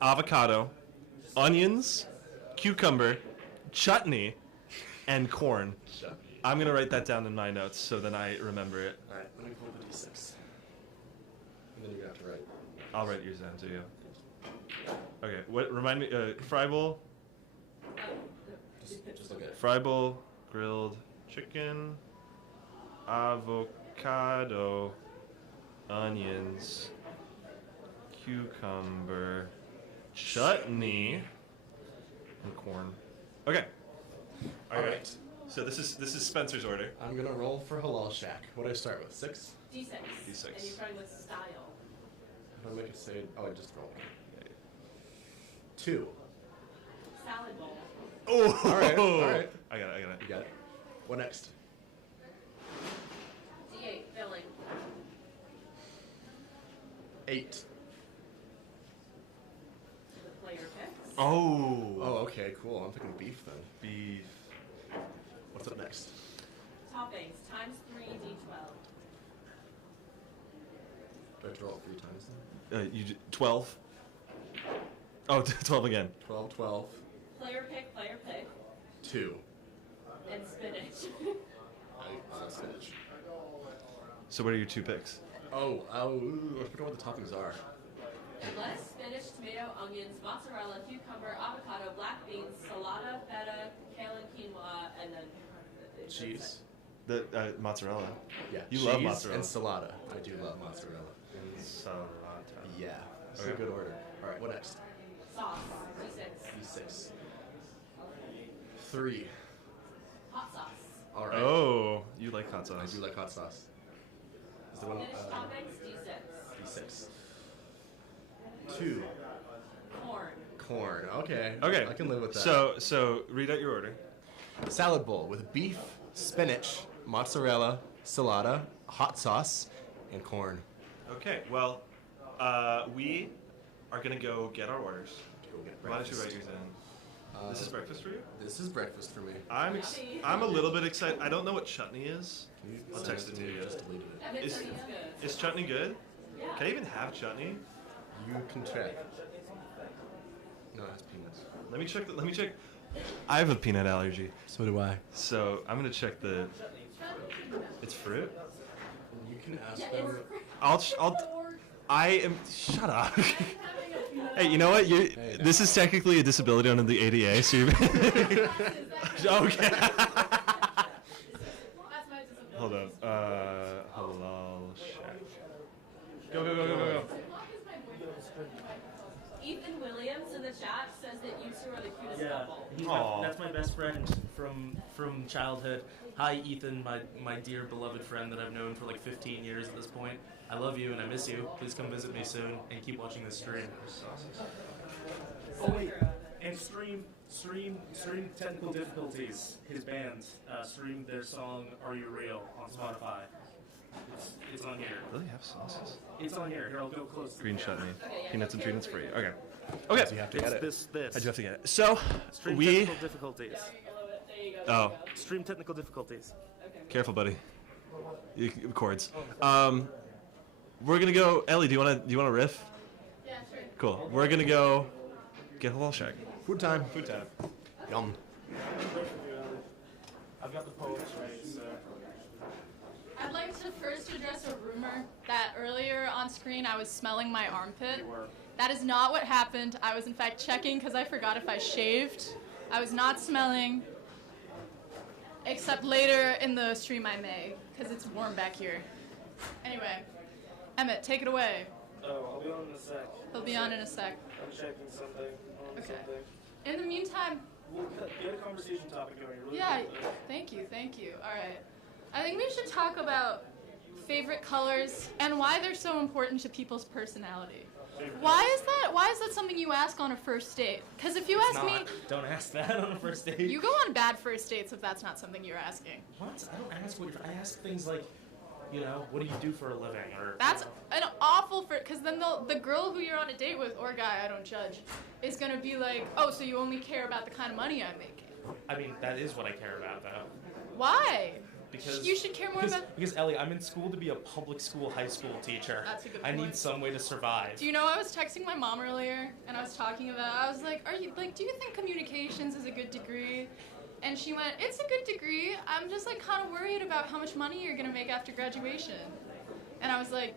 avocado, onions, cucumber, chutney, and corn. I'm gonna write that down in my notes so then I remember it. All right, let me pull the D6. And then you're gonna have to write. I'll write yours down too. Yeah. Okay. What? Remind me. Fry bowl. Just look at it. Fry bowl, grilled chicken, avocado, onions, cucumber, chutney, and corn. Okay. All right. So this is Spencer's order. I'm gonna roll for Halal Shack. What do I start with? 6? D6. D6. And you're starting with style. If I make it say, oh, I just rolled. 2. Salad bowl. Oh. All right. All right. I got it. You got it. What next? D8. Filling. 8. The player picks. Oh. Oh, okay, cool. I'm thinking beef then. Beef. What's up next? Toppings. Times 3 D12. Do I have to roll it 3 times then? 12. Oh, 12 again. 12, 12. Player pick. 2. And spinach. Spinach. So what are your 2 picks? Oh, ooh, I forgot what the toppings are. Lettuce, spinach, tomato, onions, mozzarella, cucumber, avocado, black beans, salada, feta, kale and quinoa, and then Cheese. The mozzarella. Yeah. You cheese love mozzarella. and salada. I do love mozzarella. Salata. Yeah. It's Okay. a good order. All right, what next? sauce. D6. D6. 3. Hot sauce. All right. Oh, you like hot I sauce. do like hot sauce. Is there one? Finished toppings. D6. D6. 2. Corn. Corn. Okay. Okay. I can live with that. So read out your order. Salad bowl with beef, spinach, mozzarella, salada, hot sauce, and corn. Okay. Well, we are gonna go get our orders. Go get Why don't you breakfast. write yours in? This is breakfast for you. This is breakfast for me. I'm a little bit excited. I don't know what chutney is. Can you I'll send text it to you. Just deleted it. I mean, Is- chutney's good. Is chutney good? Yeah. Can I even have chutney? You can check. No, it has peanuts. Let me check. I have a peanut allergy, So do I. so I'm gonna check the. It's fruit. You can ask Yeah, them. I am. Shut up. Hey, you know what? This is technically a disability under the ADA, so you're. Okay. Hold on. Halal Shack. Go. Ethan Williams in the chat says that you two are the cutest Yeah, couple. Aw. that's my best friend from childhood. Hi, Ethan, my dear beloved friend that I've known for like 15 years at this point. I love you and I miss you. Please come visit me soon and keep watching this stream. Oh wait, and stream technical difficulties. His band streamed their song "Are You Real" on Spotify. It's on here. Really have sauces? It's on here. Here, I'll go close. Green chutney. yeah, Peanuts and carry peanuts it free. for Okay. So Okay. you have to get it. This. I do have to get it. So Stream we. technical difficulties. There you go. Oh, Stream technical difficulties. Okay. careful, buddy. Chords. We're gonna go. Ellie, do you wanna riff? Yeah, sure. Cool. We're gonna go get Halal Shack. Food time. Food time. Yum. I've got the poets right. So. I'd like to first address a rumor that earlier on screen I was smelling my armpit. That is not what happened. I was in fact checking because I forgot if I shaved. I was not smelling, except later in the stream I may, because it's warm back here. Anyway, Emmett, take it away. Oh, I'll be on in a sec. He'll be on in a sec. I'm checking something. Okay. In the meantime, We'll get a conversation topic going. Really yeah, quickly. thank you. All right. I think we should talk about favorite colors and why they're so important to people's personality. Why is that something you ask on a first date? Because if you ask me, Don't ask that on a first date. you go on bad first dates if that's not something you're asking. What? I don't ask what I ask things like, what do you do for a living? Or That's an awful because then the girl who you're on a date with, or guy, I don't judge, is gonna be like, oh, so you only care about the kind of money I'm making. I mean, that is what I care about, though. Why? Because you should care more about. Because Ellie, I'm in school to be a public school, high school teacher. That's a good I point. need some way to survive. Do you know, I was texting my mom earlier, and I was talking about, I was like, do you think communications is a good degree? And she went, it's a good degree. I'm just like kind of worried about how much money you're gonna make after graduation. And I was like,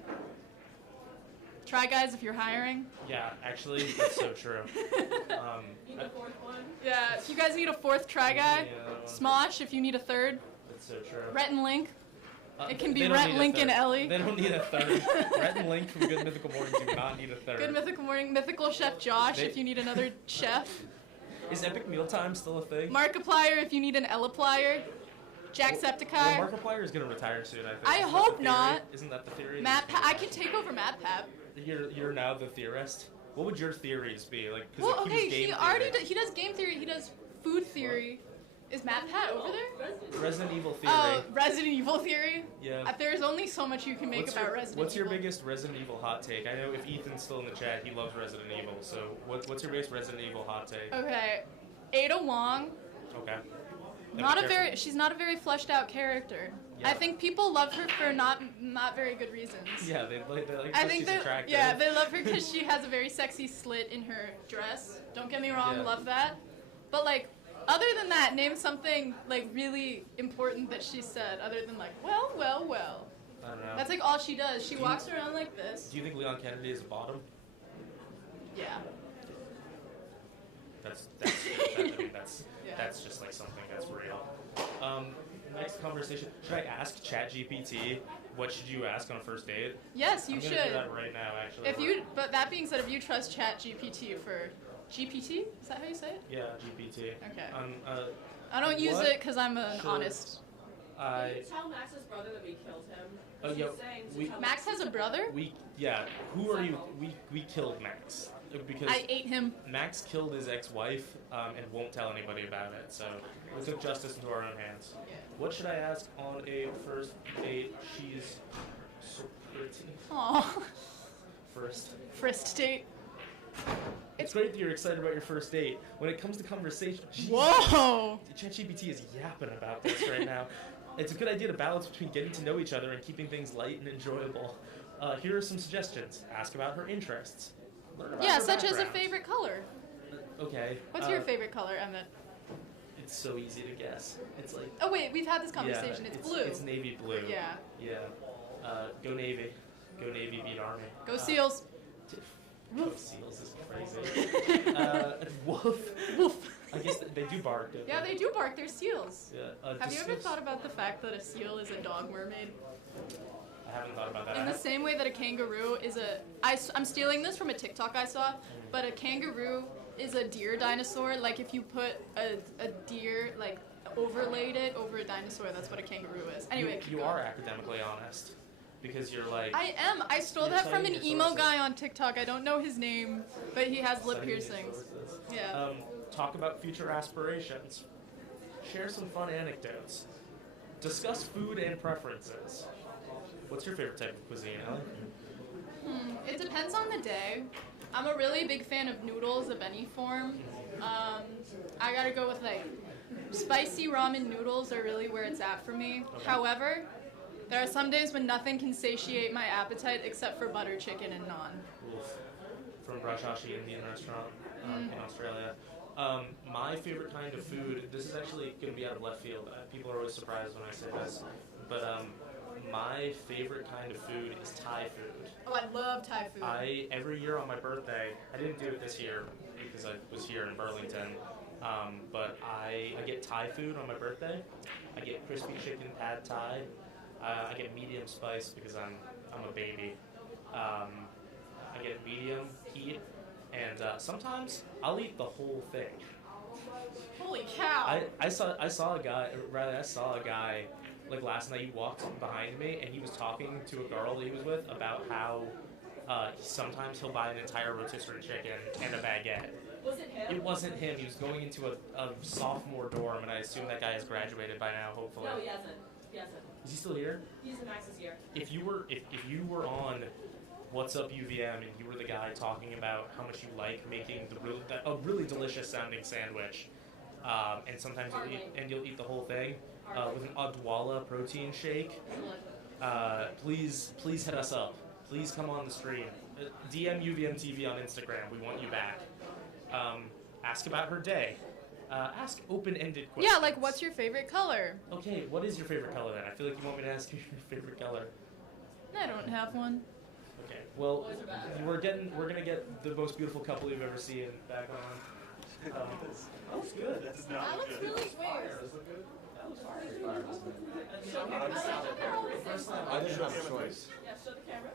try guys if you're hiring. Yeah, actually, that's so true. Need the fourth one? Yeah, if you guys need a fourth try guy, Yeah. Smosh if you need a third. That's so true. Rhett and Link. It can be They don't Rhett, need a Link, and third. Ellie. They don't need a third. Rhett and Link from Good Mythical Morning do not need a third. Good Mythical Morning, Mythical Chef Josh They- if you need another chef. Is Epic Mealtime still a thing? Markiplier if you need an Elaplier. Jacksepticeye. Well, Markiplier is going to retire soon, I think. I Isn't that hope the theory? not. Isn't that the theory? Matt, I could take over Matt Pap. You're now the theorist. What would your theories be? Like, 'cause Well, if okay, was game he already theory, he does game theory. He does food theory. Is Matt Pat over there? Resident Evil theory. Oh, Resident Evil theory. Yeah. There's only so much you can make What's about your, Resident What's your Evil. biggest Resident Evil hot take? I know if Ethan's still in the chat, he loves Resident Evil. So what's your biggest Resident Evil hot take? Okay, Ada Wong. Okay. She's not a very fleshed out character. Yeah. I think people love her for not very good reasons. Yeah, they like I that think she's attractive. they love her because she has a very sexy slit in her dress. Don't get me wrong, Yeah. love that. But like, other than that, name something like really important that she said. Other than like, well. I don't know. That's like all she does. She walks around like this. Do you think Leon Kennedy is a bottom? Yeah. That's just like something that's real. Next conversation. Should I ask ChatGPT what should you ask on a first date? Yes, you I'm should. gonna do that right now, actually. But that being said, if you trust ChatGPT for GPT, is that how you say it? Yeah, GPT. Okay. I don't use what it because I'm an should honest. Can you tell Max's brother that we killed him? Oh, She's yeah, saying to we- tell Max has a brother. Who are you? We killed Max because I ate him. Max killed his ex-wife and won't tell anybody about it. So we took justice into our own hands. Yeah. What should I ask on a first date? She's so pretty. Aw. First date. It's great that you're excited about your first date. When it comes to conversation, Whoa. ChatGPT is yapping about this right now. It's a good idea to balance between getting to know each other and keeping things light and enjoyable. Here are some suggestions. Ask about her interests. Learn about Yeah, her such as a background. favorite color. Okay. What's your favorite color, Emmett? It's so easy to guess. It's like Oh wait, we've had this conversation. yeah, it's blue. It's navy blue. Yeah. Yeah. Go Navy. Go Navy. Beat Army. Go Seals. Go Seals is crazy. Woof. Woof. I guess they do bark. Don't Yeah, they do bark. They're seals. Yeah. Have you ever thought about the fact that a seal is a dog mermaid? I haven't thought about that. In the same way that a kangaroo is I'm stealing this from a TikTok I saw, but a kangaroo is a deer dinosaur. Like if you put a deer, like overlaid it over a dinosaur, that's what a kangaroo is. Anyway, keep you going. are academically honest because you're like. I am. I stole You're that from an citing your emo sources. guy on TikTok. I don't know his name, but he has lip citing your piercings. sources. Yeah. Talk about future aspirations. Share some fun anecdotes. Discuss food and preferences. What's your favorite type of cuisine, Ellie? It depends on the day. I'm a really big fan of noodles of any form. I gotta go with like spicy ramen noodles are really where it's at for me. Okay. However, there are some days when nothing can satiate my appetite except for butter chicken and naan. Oof. From Rajashree Indian restaurant in Australia. My favorite kind of food, this is actually going to be out of left field. People are always surprised when I say this, but My favorite kind of food is Thai food. Oh, I love Thai food. Every year on my birthday, I didn't do it this year because I was here in Burlington, but I get Thai food on my birthday. I get crispy chicken pad Thai. I get medium spice because I'm a baby. I get medium heat, and sometimes I'll eat the whole thing. Holy cow! I saw a guy like last night. He walked behind me and he was talking to a girl that he was with about how sometimes he'll buy an entire rotisserie chicken and a baguette. Was it him? It wasn't him. He was going into a sophomore dorm, and I assume that guy has graduated by now. Hopefully. No, he hasn't. He hasn't. Is he still here? He's in Max's year. If you were on What's Up UVM and you were the guy talking about how much you like making a really delicious sounding sandwich, and sometimes you'll eat the whole thing with an Odwalla protein shake, please hit us up. Please come on the stream. DM UVMtv on Instagram. We want you back. Ask about her day. Ask open-ended questions. Yeah, like what's your favorite color? Okay, what is your favorite color then? I feel like you want me to ask you your favorite color. I don't have one. Okay, well, we're gonna get the most beautiful couple you've ever seen back on. That looks good. That looks really weird. I didn't have a choice. Yeah, show the camera.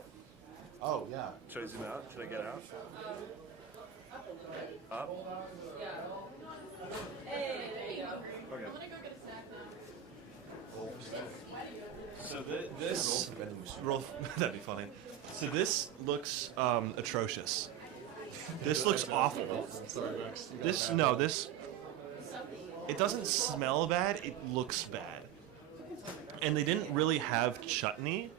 Oh, yeah. Should I zoom out? Should I get out? Up a little bit. Up? Yeah. Hey, there you go. Okay. I'm gonna go get a snack now. So this roll that'd be funny. So this looks atrocious. This looks awful. Sorry, Max. This it doesn't smell bad, it looks bad. And they didn't really have chutney.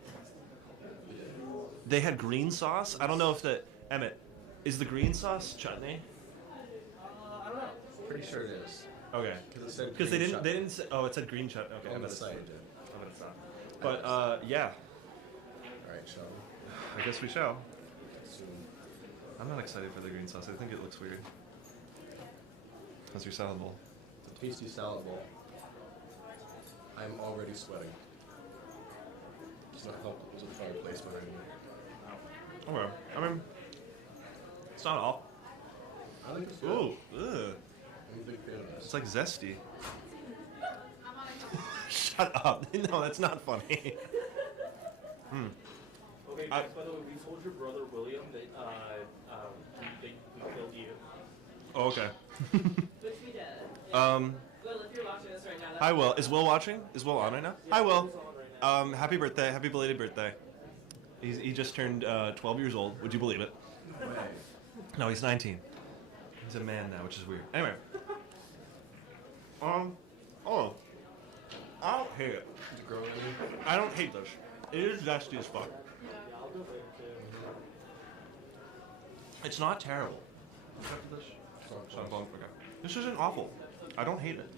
They had green sauce. I don't know if Emmett, is the green sauce chutney? I don't know. Pretty sure it is. Okay. Because they didn't say, oh, it said green chutney. Okay. On but the it's- side it did. oh, but it's not. But yeah, Alright, shall we? I guess we shall. Soon. I'm not excited for the green sauce. I think it looks weird. How's your salad bowl? It's a tasty salad bowl. I'm already sweating. It's not helpful. There's a fireplace behind me. Okay. I mean, it's not all. I think it's good. Ooh, ugh. I'm a big fan of this. It's like zesty. Shut up. No, that's not funny. Okay, guys, by the way, we told your brother William that we killed you. Oh, okay. Which we did. Yeah. Will, if you're watching this right now, that's Hi, Will. Is Will watching? Is Will on right now? Hi, Will. Will's on right now. Happy birthday. Happy belated birthday. He just turned 12 years old. Would you believe it? No, he's 19. He's a man now, which is weird. Anyway. Oh. I don't hate it. Is it growing on you? I don't hate this. It is zesty as fuck. I'll go there too. It's not terrible. After this. Okay. This isn't awful. I don't hate it.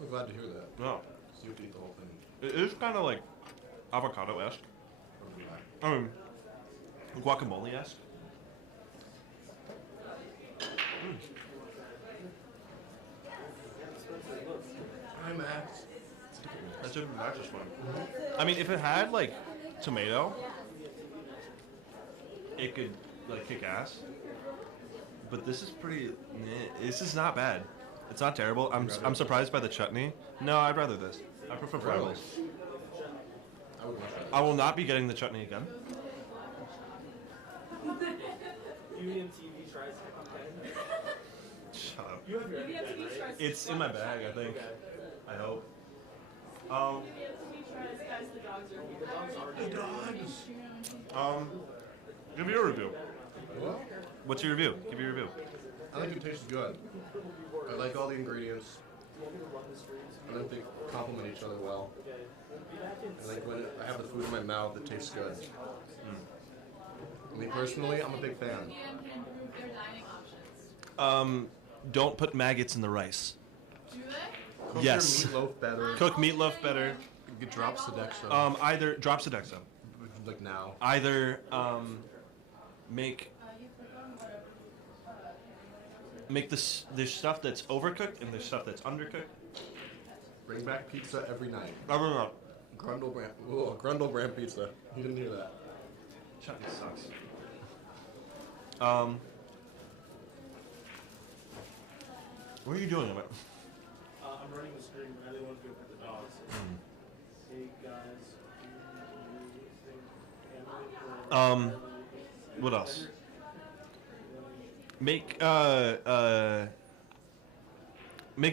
I'm glad to hear that. No. So you eat the whole thing. It is kind of like avocado-esque. I mean, guacamole-esque. Hi, Max. That's a match is fun. I mean, if it had like tomato, it could like kick ass. But this is pretty. This is not bad. It's not terrible. I'm surprised by the chutney. No, I'd rather this. I prefer Pringles. I would much rather. I will not be getting the chutney again. UVMtv tries to come in. Shut up. You have your UVMtv tries. It's in my bag, I think. Okay. I hope. UVMtv tries, guys, the dogs are here. The dogs are here. Give your review. Well, What's your review? Give your review. I think it tastes good. I like all the ingredients. I think they complement each other well. I think when I have the food in my mouth, it tastes good. Me personally, I'm a big fan. UVM can improve their dining options. Don't put maggots in the rice. Do they? Cook Yes. your meatloaf better. Cook meatloaf better. Get drops Sodexo. Either drop Sodexo. Like now. Either make this there's stuff that's overcooked and there's stuff that's undercooked. Bring back pizza every night. No. Grundle brand pizza. You didn't hear that. Chutney sucks. What are you doing? I'm running the stream. I really want to go pet the dogs. Hey guys. What else? Make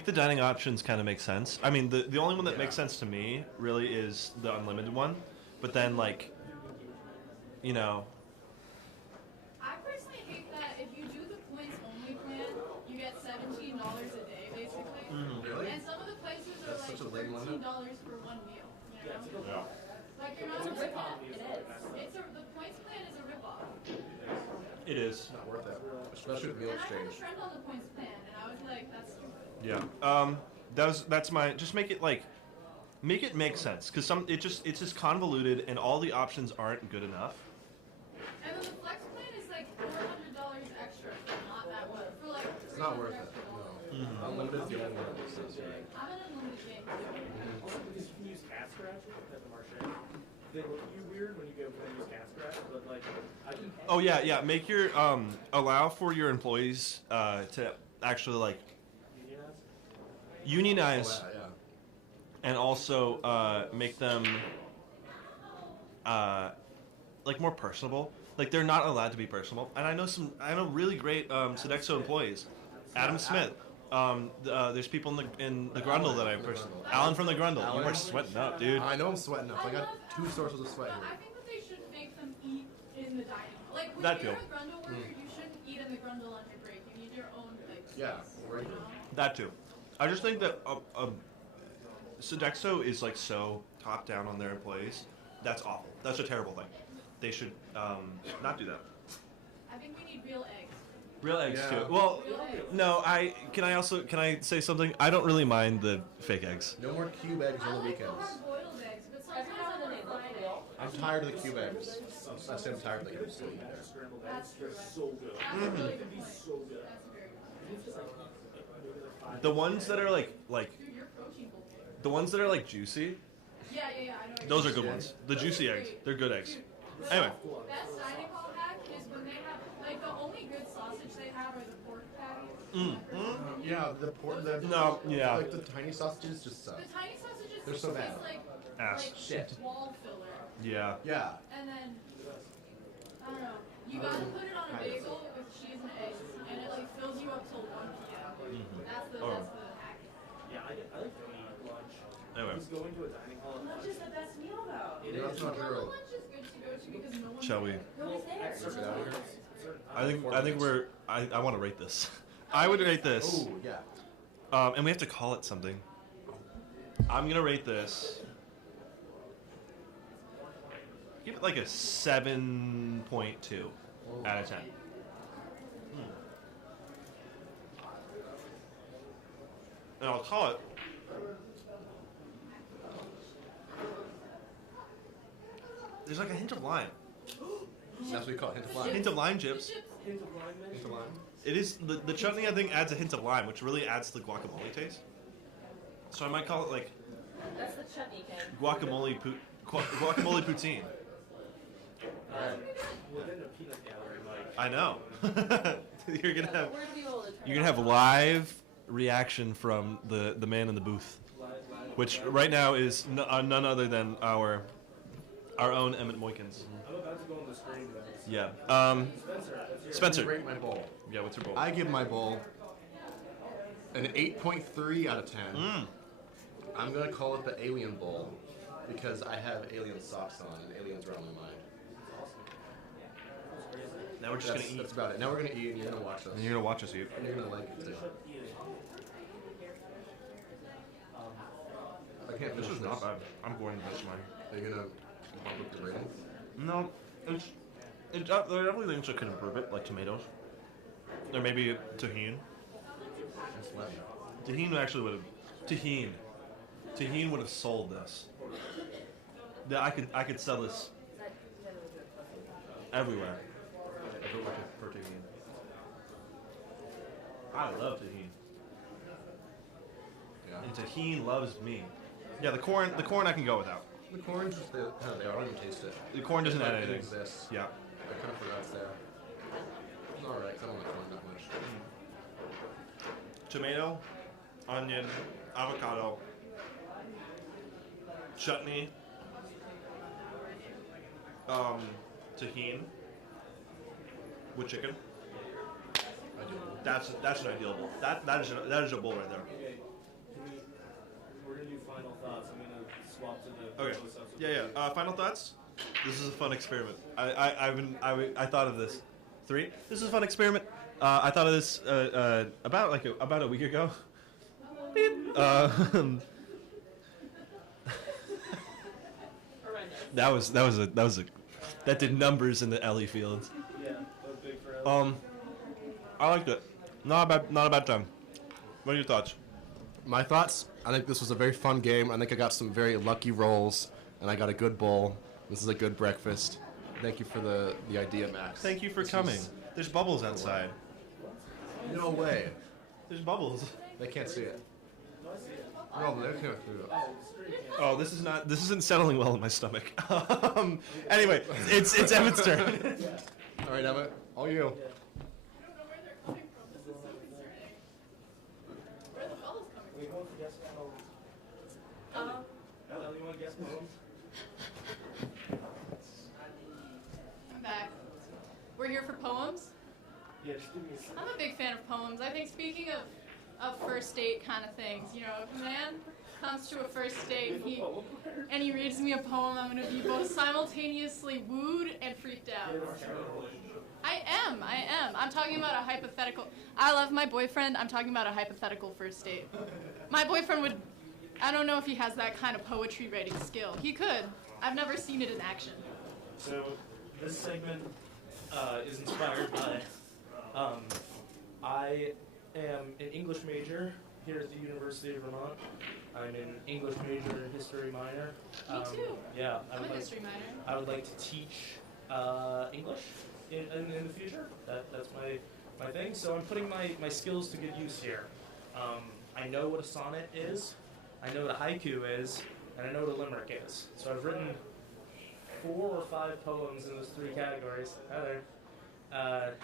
the dining options kind of make sense. I mean, the only one that makes sense to me really is the unlimited one. But then, like, you know. I personally hate that if you do the points only plan, you get $17 a day basically. Really? And some of the places are That's like such a lame limit. $13 for one meal. You know? Yeah. Like you're not gonna rip-off. The points plan is a rip-off. It is. Not worth it. Especially with meal And I have a exchange. friend on the points plan, and I was like, that's stupid. Yeah. That's my. Just make it like. Make it make sense, because it's just convoluted and all the options aren't good enough. And then the flex plan is like $400 extra for not that one. For like It's not worth it. No. Unlimited is the only one that makes sense. I'm an unlimited game. Also, because you can use cat scratch at the marché. They look at you weird when you go and use cat scratch, but like I can. Oh yeah. Make your allow for your employees to actually like unionize. Oh, yeah. And also make them like more personable. Like they're not allowed to be personable. And I know really great Sodexo employees. Adam Smith. There's people in the Grundle that I personally. Alan from the Grundle. You were sweating up, dude. I know I'm sweating up. I got 2 sources of sweat But here. I think that they should make them eat in the dining hall. Like when That you're too. a Grundle worker, you shouldn't eat in the Grundle on your break. You need your own like Yeah, space, right. you know? That too. I just think that Sodexo is like so top down on their employees. That's awful. That's a terrible thing. They should not do that. I think we need real eggs. Real eggs Yeah. too. Well, Real eggs. no. Can I say something? I don't really mind the fake eggs. No more cube eggs I on the like the weekends. hard-boiled eggs, but sometimes Every now and then on they look Friday. real. I'm tired of the cube eggs. I say I'm tired of the eggs. Scrambled That's eggs. They're true. so good. That's a really good They'd be point. so good. That's a very good point. It's just like maybe like 5. The ones that are like Dude, your protein bowl. the ones that are like juicy. Yeah, I know. what Those you're are good saying. ones. The juicy eggs. They're good eggs. Dude, Anyway. the best dining hall hack is when they have, like, the only good sausage they have are the pork patties. Yeah, No, yeah. Like the tiny sausages just suck. The tiny sausages They're so taste bad. like Ass. like Shit. wall filler. Yeah. Yeah. And then I don't know. You gotta put it on a bagel with cheese and eggs, and it like fills you up till 1 p.m. That's the hack. Yeah, I like to eat lunch. Anyway. Just going to a dining hall. Lunch is the best meal though. It Yeah, is. that's not Well, true. lunch is good to go to because no one's Shall we? there. Nobody's there. At certain Get out of here. times, certain I think we're. I want to rate this. I would rate this. Oh, yeah. And we have to call it something. I'm gonna rate this. Give it like a 7.2 out of 10. And I'll call it. There's like a hint of lime. That's what we call it. Hint of lime. Hint of lime chips. hint of lime mention. Hint of lime. It is the chutney. I think adds a hint of lime, which really adds to the guacamole taste. So I might call it like That's the chutney king. guacamole poutine. Within a peanut gallery, Mike. I know. you're gonna have We're gonna be able to try you're gonna have live reaction from the man in the booth, which right now is none other than our own Emmett Moykins. I'm about to go on the screen, guys. Yeah. Spencer, that's your Spencer. Rate my bowl. Yeah. What's your bowl? I give my bowl an 8.3 out of 10. I'm gonna call it the Alien Bowl because I have alien socks on and aliens are on my mind. Now we're just That's, gonna eat. that's about it. Now we're gonna eat and you're gonna watch us. And you're gonna watch us eat. And you're gonna like it too. I can't This finish is not bad. I'm going to miss mine. Are you gonna bump up the rating? No, there are definitely things that could improve it, like tomatoes. Or maybe tahini. Just let me. Tahini actually would have. Tahini would have sold this. That I could sell this everywhere. If it were for tahini. I love tahini. Yeah. And tahini loves me. Yeah, the corn I can go without. The corn just there. I don't even taste it. The corn doesn't add It anything. exists. Yeah. I kind of forgot it's there. It's alright, 'cause I don't like corn that much. Tomato, onion, avocado, chutney, tahini with chicken. I do. That's an ideal bowl. That is a bowl right there. Okay. We're gonna do final thoughts. I'm gonna swap to the Okay. close-ups. Yeah. Final thoughts. This is a fun experiment. I thought of this. 3. This is a fun experiment. I thought of this about a week ago. That did numbers in the Ellie fields. Yeah, that was big for Ellie. I liked it. Not a bad time. What are your thoughts? My thoughts? I think this was a very fun game. I think I got some very lucky rolls, and I got a good bowl. This is a good breakfast. Thank you for the idea, Max. Thank you for This coming. is- There's bubbles outside. No way. There's bubbles. They can't see it. No, but they can't see it. Oh, this isn't settling well in my stomach. Anyway, it's Emmett's turn. All right, Emmett. All you. I don't know where they're coming from. This is disconcerting. Where are the bubbles coming We from? want to guess poems. Ellie, you want to guess poems? I'm back. We're here for poems. Yeah, just give me a second. I'm a big fan of poems. I think speaking of first date kind of things, you know, if a man comes to a first date and he reads me a poem, I'm going to be both simultaneously wooed and freaked out. I am. I'm talking about a hypothetical. I love my boyfriend. I'm talking about a hypothetical first date. My boyfriend would, I don't know if he has that kind of poetry writing skill. He could. I've never seen it in action. So, This segment is inspired by. I am an English major here at the University of Vermont. I'm an English major and history minor. Me too. Yeah, I'm a history minor. I would like to teach English in the future. That's my thing. So I'm putting my skills to good use here. I know what a sonnet is, I know what a haiku is, and I know what a limerick is. So I've written 4 or 5 poems in those 3 categories. Hi there.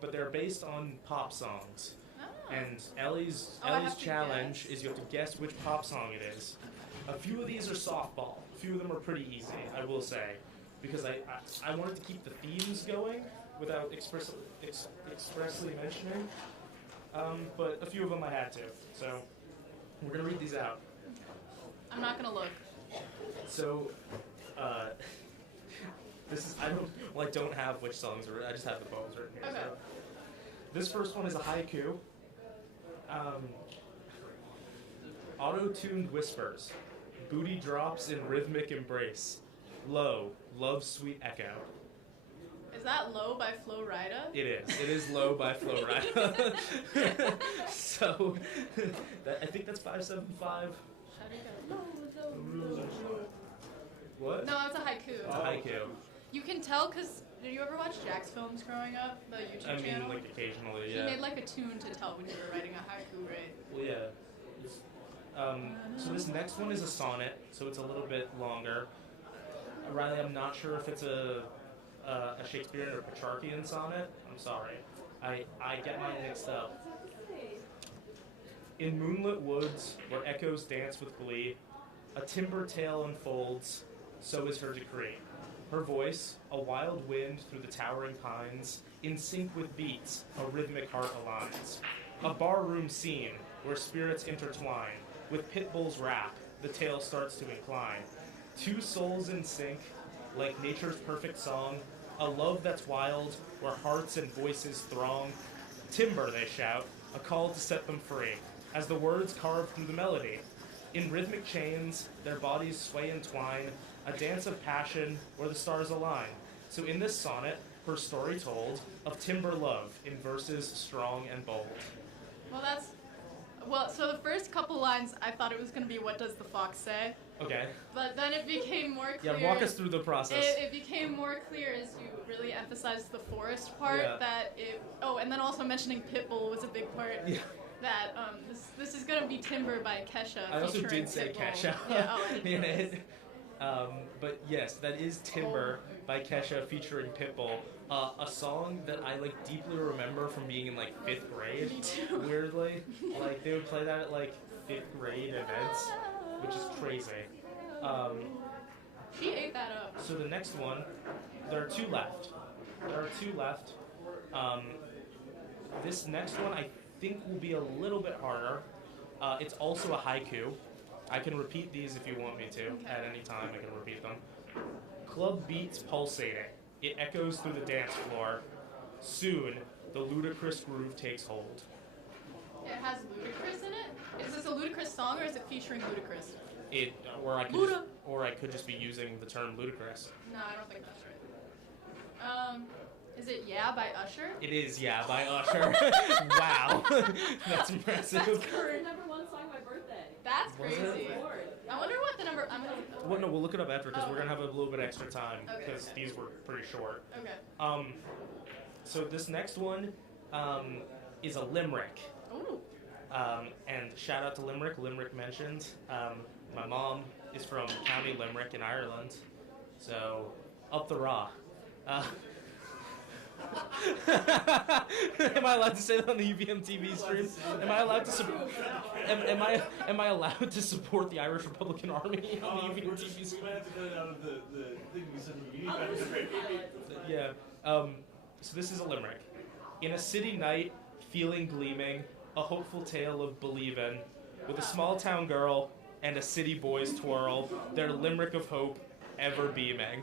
But they're based on pop songs. Oh. And Ellie's Oh, I have to challenge guess. is you have to guess which pop song it is. A few of these are softball. A few of them are pretty easy, I will say, because I wanted to keep the themes going without expressly mentioning. But a few of them I had to. So we're gonna read these out. I'm not gonna look. So this is I don't have which songs are. I just have the poems written here. Okay. So. This first one is a haiku. Auto-tuned whispers, booty drops in rhythmic embrace. Low, love's sweet echo. Is that Low by Flo Rida? It is. It is Low by Flo Rida. So, I think that's 575. How do you go? What? No, it's a haiku. It's a haiku. You can tell because did you ever watch Jack's Films growing up? The YouTube I mean, channel. like occasionally, He yeah. made like a tune to tell when you were writing a haiku, right? Well, yeah. So this next one is a sonnet, so it's a little bit longer. Riley, I'm not sure if it's a Shakespearean or Petrarchian sonnet. I'm sorry. I get mine mixed up. In moonlit woods, where echoes dance with glee, a timber tale unfolds, so is her decree. Her voice, a wild wind through the towering pines, in sync with beats, a rhythmic heart aligns. A barroom scene, where spirits intertwine, with pit bulls rap, the tale starts to incline. 2 souls in sync, like nature's perfect song, a love that's wild, where hearts and voices throng. Timber, they shout, a call to set them free, as the words carve through the melody. In rhythmic chains, their bodies sway and twine, a dance of passion where the stars align. So in this sonnet, her story told of timber love in verses strong and bold. So the first couple lines, I thought it was going to be what does the fox say? Okay. But then it became more clear. Yeah, walk us through the process. It became more clear as you really emphasized the forest part Yeah. and then also mentioning Pitbull was a big part. Yeah. that this is gonna be Timber by Kesha. I also featuring did say Pitbull. Kesha Yeah, oh, I didn't in know it. this. But yes, that is Timber by Kesha featuring Pitbull. A song that I like deeply remember from being in like 5th grade. Me too. Weirdly, like they would play that at like 5th grade events, which is crazy. She ate that up. So the next one, there are 2 left. This next one I think will be a little bit harder. It's also a haiku. I can repeat these if you want me to. At any time, I can repeat them. Club beats pulsating. It echoes through the dance floor. Soon, the ludicrous groove takes hold. It has Ludacris in it? Is this a Ludacris song or is it featuring Ludacris? Or I could just be using the term ludicrous. No, I don't think that's right. Is it Yeah by Usher? It is Yeah by Usher. Wow, that's impressive. That's current. Number 1 song my birthday. That's Was it? crazy. I wonder what the number. I'm gonna look it up. Well, no, we'll look it up after because Oh, we're gonna have a little bit extra time Okay, because okay. these were pretty short. Okay. So this next one is a limerick. Ooh. And shout out to Limerick. Limerick mentioned. My mom is from County Limerick in Ireland, so up the raw. Am I allowed to say that on the UVMtv stream? Am I allowed to am I allowed to support the Irish Republican Army on the UVMtv stream? We might have to cut it out of the thing we said we need. Yeah. So this is a limerick. In a city night, feeling gleaming, a hopeful tale of believin', with a small town girl and a city boy's twirl, their limerick of hope ever beaming.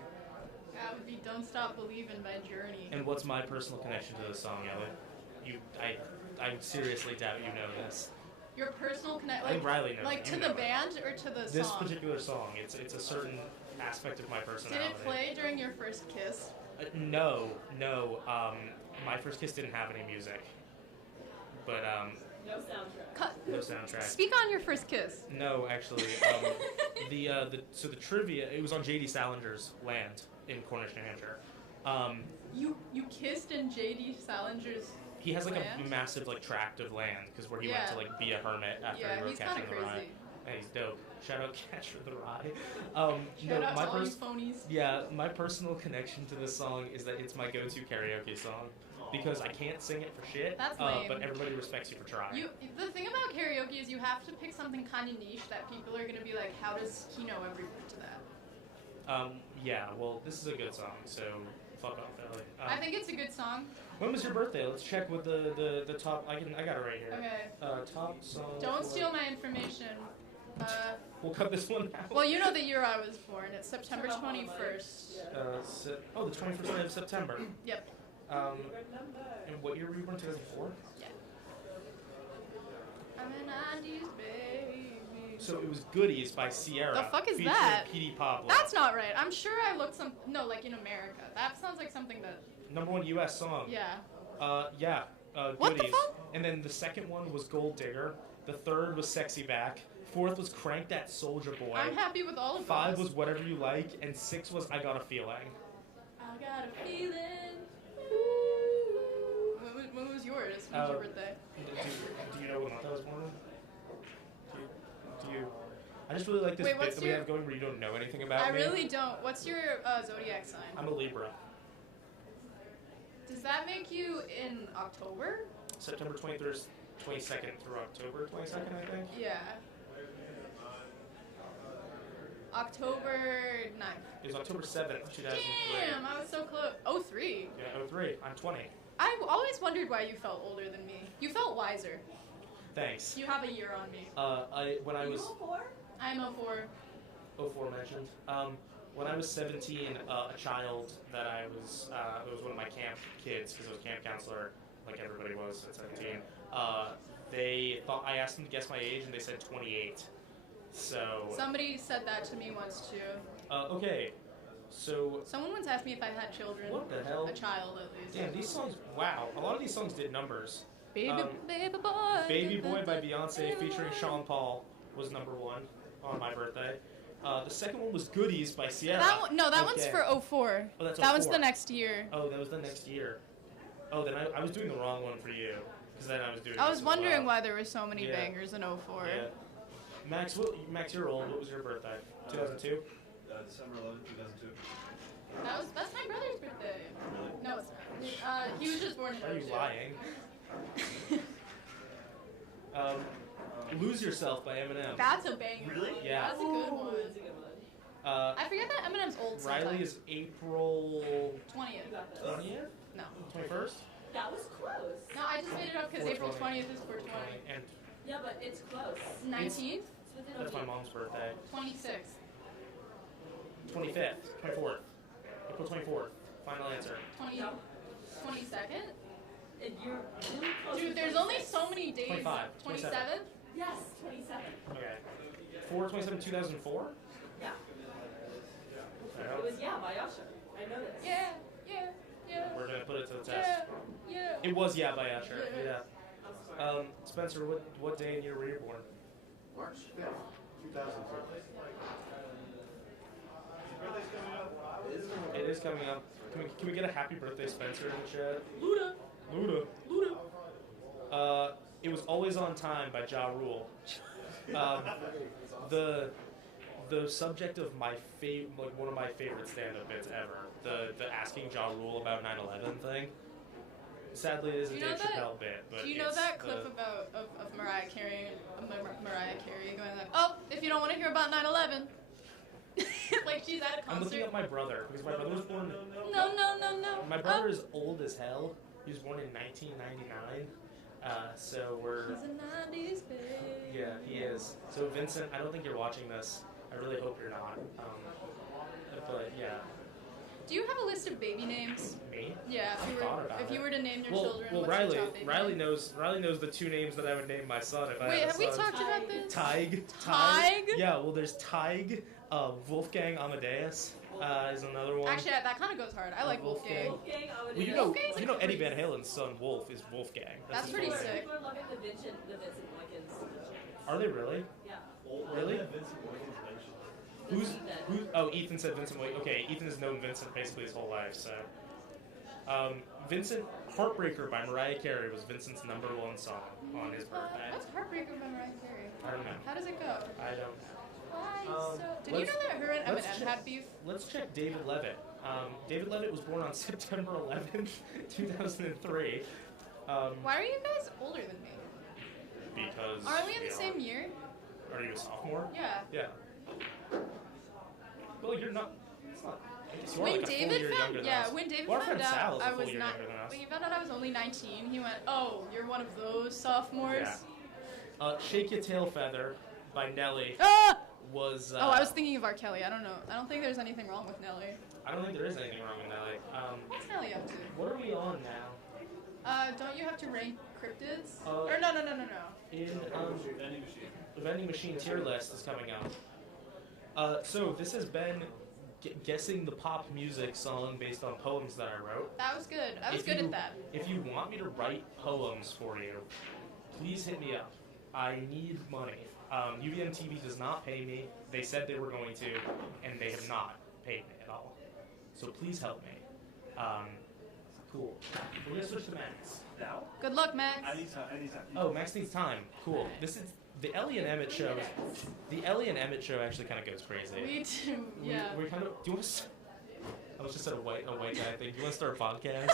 That would be Don't Stop Believin' by Journey. And what's my personal connection to this song, Ellie? I seriously doubt you know this. Your personal connection. I think Riley knows. Like it. to You the know it. band or to the This song? particular song, it's a certain aspect of my Did personality. it play during your first kiss? No. My first kiss didn't have any music. But No soundtrack. no soundtrack. Speak on your first kiss. No, actually, so the trivia, it was on J.D. Salinger's land in Cornish, New Hampshire. You kissed in J.D. Salinger's. He has like land? a massive like tract of land because where he went Yeah. to like be a hermit after Yeah, he wrote he's Catcher kinda in the Rye. crazy. Yeah, he's dope. Shout out Catcher in the Rye. Shout out my to all you pers- phonies. Yeah, my personal connection to this song is that it's my go-to karaoke song because I can't sing it for shit. That's lame. But everybody respects you for trying. The thing about karaoke is you have to pick something kind of niche that people are gonna be like, how does he know every word to that? Yeah, well, this is a good song, so fuck off, Ellie. I think it's a good song. When was your birthday? Let's check with the top. I got it right here. Okay. Top song. Don't for- steal my information. We'll cut this one out. Well, you know the year I was born. It's September 21st. The 21st of September. Yep. And what year were you born? 2004. Yeah. I'm an 90s baby. So it was Goodies by Sierra. The fuck is featuring that? Petey Pablo. That's not right. I'm sure I looked like in America. That sounds like something that. #1 U.S. song. Yeah. Yeah. What the Goodies. fuck? And then the second one was Gold Digger. The third was Sexy Back. Fourth was Crank That Soldier Boy. I'm happy with all of 5 those. was Whatever You Like, and 6 was I Got a Feeling. I got a feeling. When was yours? When was your birthday? Do you know what month I was born in? Do you? I just really like this Wait, bit what's that we your- have going where you don't know anything about I me. really don't. What's your zodiac sign? I'm a Libra. Does that make you in October? September 23rd, 22nd through October 22nd, I think. Yeah. October 9th. It was October 7th, 2003. Damn, I was so close. 03. Yeah, 03. I'm 20. I always wondered why you felt older than me. You felt wiser. Thanks. You have a year on me. When I was I'm 04. 04 mentioned. When I was 17, a child that I was, it was one of my camp kids, because I was camp counselor, like everybody was at 17. They thought, I asked them to guess my age, and they said 28. So. Somebody said that to me once too. Okay. So. Someone once asked me if I had children. What the hell? A child, at least. Damn, these songs, wow. A lot of these songs did numbers. Baby boy. Baby Boy by Beyonce featuring Sean Paul was #1 on my birthday. The second one was Goodies by Sierra. That one's for 04. Oh, that's that one's 04. the next year. Oh, that was the next year. Oh, then I was doing the wrong one for you. Because then I was doing. I was this as wondering well. why there were so many Yeah. bangers in 04. Yeah. Max, you're old. What was your birthday? 2002. December 11th, 2002. That's my brother's birthday. Really? No, it's not. He was just born in Are you 02. lying? Lose Yourself by Eminem. That's a banger. Really? Yeah. That's a good one. That's a good one. I forget that Eminem's old sometimes. Riley is April 20th. 20th? No. 21st? That was close. No, I just made it up because April 20th is 420. And Yeah, but it's close. 19th? It's within a that's my week. mom's birthday. 26th. 25th, 24th. April 24th. Final answer. 22nd? And you're really close. Dude, there's only so many days. 25, 27th? Yes, 27. Okay. 4/27/2004? Yeah. It was Yeah by Usher. I know this. Yeah, yeah. We're gonna put it to the Yeah, test. yeah. It was Yeah by Usher. Yeah. Yeah. Spencer, what day and year were you born? March 5th, 2002. It is coming up. Can we get a happy birthday, Spencer, in the chat? Luda. It was Always on Time by Ja Rule. The subject of my one of my favorite stand-up bits ever. The asking Ja Rule about 9/11 thing. Sadly, it is a Do you know Dave that- Chappelle bit, but Do you know it's that clip about of Mariah Carey going like, oh, if you don't want to hear about 9/11, like she's at a I'm looking concert. up my brother because my brother was born. No. My brother is old as hell. He was born in 1999. So we're. He's a 90s baby. Yeah, he is. So Vincent, I don't think you're watching this. I really hope you're not. But yeah, Do you have a list of baby names? me. Yeah, I've thought about if you it. were to name your Well, children, well, what's Riley, your top baby Riley name? knows the two names that I would name my son if I Wait, had a have we son. talked about this? Tig. Tig? Yeah, well, there's Tig. Wolfgang Amadeus is another one. Actually, that kind of goes hard. I like Wolfgang. Wolfgang, I would Well, you Wolfgang's know like Eddie crazy. Van Halen's son Wolf is Wolfgang. That's his pretty full name. sick. People are loving the Vincent Wickens. Are they really? Yeah. Really? Who's Ethan. who? Oh, Ethan said Vincent. Okay, Ethan has known Vincent basically his whole life. So, Vincent Heartbreaker by Mariah Carey was Vincent's #1 song on his birthday. What's Heartbreaker by Mariah Carey? I don't know. How does it go? I don't. Did you know that her and let's Eminem check- had beef? Let's check David Levitt. David Levitt was born on September 11th, 2003. Why are you guys older than me? Because. Aren't we in the are. same year? Are you a sophomore? Yeah. Yeah. Well, you're not. It's not. I guess you are When like a full David year found, younger than yeah, us. when David Well, our found friend Sal out is a I full was year not, younger than us. when he found out I was only 19, he went, "Oh, you're one of those sophomores." Yeah. Shake Your Tail Feather by Nelly Ah! was. Oh, I was thinking of R. Kelly. I don't know. I don't think there's anything wrong with Nelly. I don't think there is anything wrong with Nelly. What's Nelly up to? What are we on now? Don't you have to rank cryptids? Uh, Or no. In the vending machine tier list is coming up. So this has been guessing the pop music song based on poems that I wrote. That was good. I was If good you- at that. If you want me to write poems for you, please hit me up. I need money. UVMtv does not pay me. They said they were going to, and they have not paid me at all. So please help me. Cool. We're gonna switch to Max now. Good luck, Max. Anytime. Oh, Max needs time. Cool. This is the Ellie and Emmett show. The Ellie and Emmett show actually kind of goes crazy. Me too. Yeah. We kind of. Do you want to? I was just at a white guy thing. Do you want to start a podcast?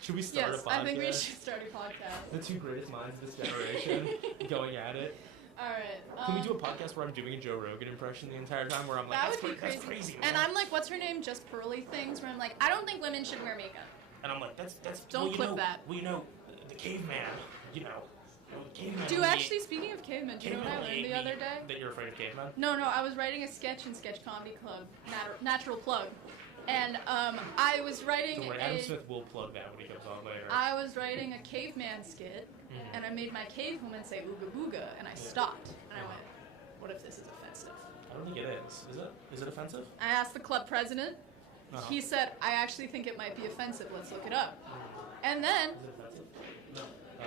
Should we start Yes, a podcast? I think we should start a podcast. The two greatest minds of this generation going at it. All right. Can we do a podcast where I'm doing a Joe Rogan impression the entire time? Where I'm like, That that's, would be that's crazy. Man. And I'm like, what's her name? Just Pearly Things. Where I'm like, I don't think women should wear makeup. And I'm like, that's. Don't well, you clip know, that. Well, you know, the caveman. You know, the caveman. Dude, only actually, ate- speaking of cavemen, do you know caveman what I only learned ate the other meat. day? That you're afraid of cavemen? No, I was writing a sketch in Sketch Comedy Club, Natural Plug, and I was writing Don't worry, Adam Smith will plug that when he comes on later. I was writing a caveman skit, Mhm. and I made my cave woman say ooga booga, and I stopped, and I went, what if this is offensive? I don't think it is. Is it? Is it offensive? I asked the club president. Uh-huh. He said, I actually think it might be offensive. Let's look it up. And then, Is it offensive? No.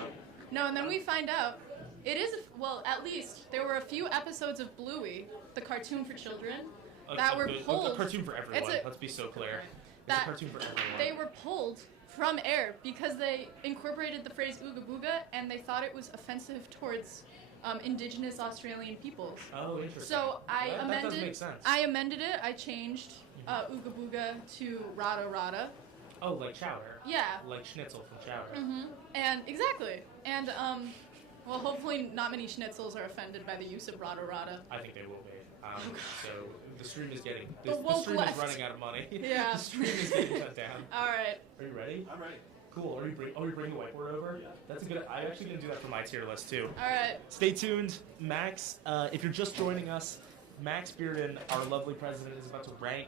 no, and then we find out it is, well, at least there were a few episodes of Bluey, the cartoon for children, that were pulled. A cartoon for everyone. It's a- Let's be so clear. It's That a cartoon for everyone. They were pulled from air because they incorporated the phrase ooga booga and they thought it was offensive towards indigenous Australian peoples. Oh, interesting. So that does make sense. I amended it. I changed ooga booga to rada rada. Oh, like chowder. Yeah. Like schnitzel from chowder. And exactly. And well, hopefully not many schnitzels are offended by the use of rada rada. I think they will be. So the stream is getting The the woke stream left. is running out of money. Yeah. The stream is getting shut down. All right. Are you ready? I'm ready. Cool. Are you bring the whiteboard over? Yeah. That's a good. I'm actually gonna do that for my tier list too. All right. Stay tuned, Max. If you're just joining us, Max Bearden, our lovely president, is about to rank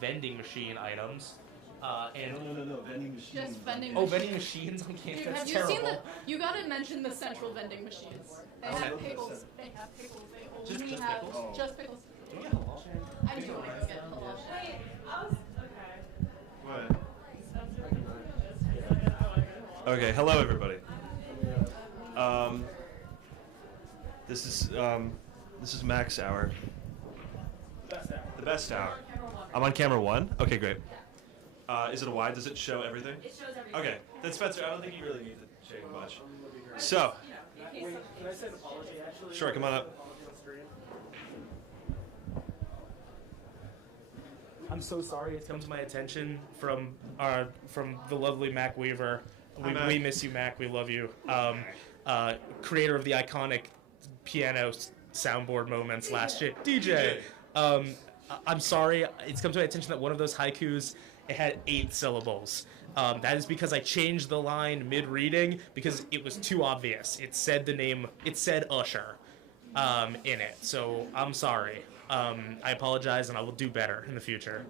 vending machine items. No, vending machines. Just vending Oh, machines. vending machines on campus. Dude, That's have you terrible. seen the? You gotta mention the central vending machines. They Okay. have pickles. They have pickles. They Just only have pickles? just pickles. Do we get halal shame? I do want to get halal. Wait, I was okay. What? Okay, hello everybody. This is Max Hour. The best hour. I'm on camera 1? Okay, great. Is it a wide? Does it show everything? It shows everything. Okay, then Spencer, I don't think you really need to change much. So, In case Can I say an apology, actually? sure, come on up. I'm so sorry. It's come to my attention from the lovely Mac Weaver. Hi, Mac. We miss you, Mac. We love you. Creator of the iconic piano soundboard moments last year. DJ. I'm sorry. It's come to my attention that one of those haikus, it had 8 syllables. That is because I changed the line mid-reading because it was too obvious. It said the name. It said Usher in it. So I'm sorry. I apologize, and I will do better in the future.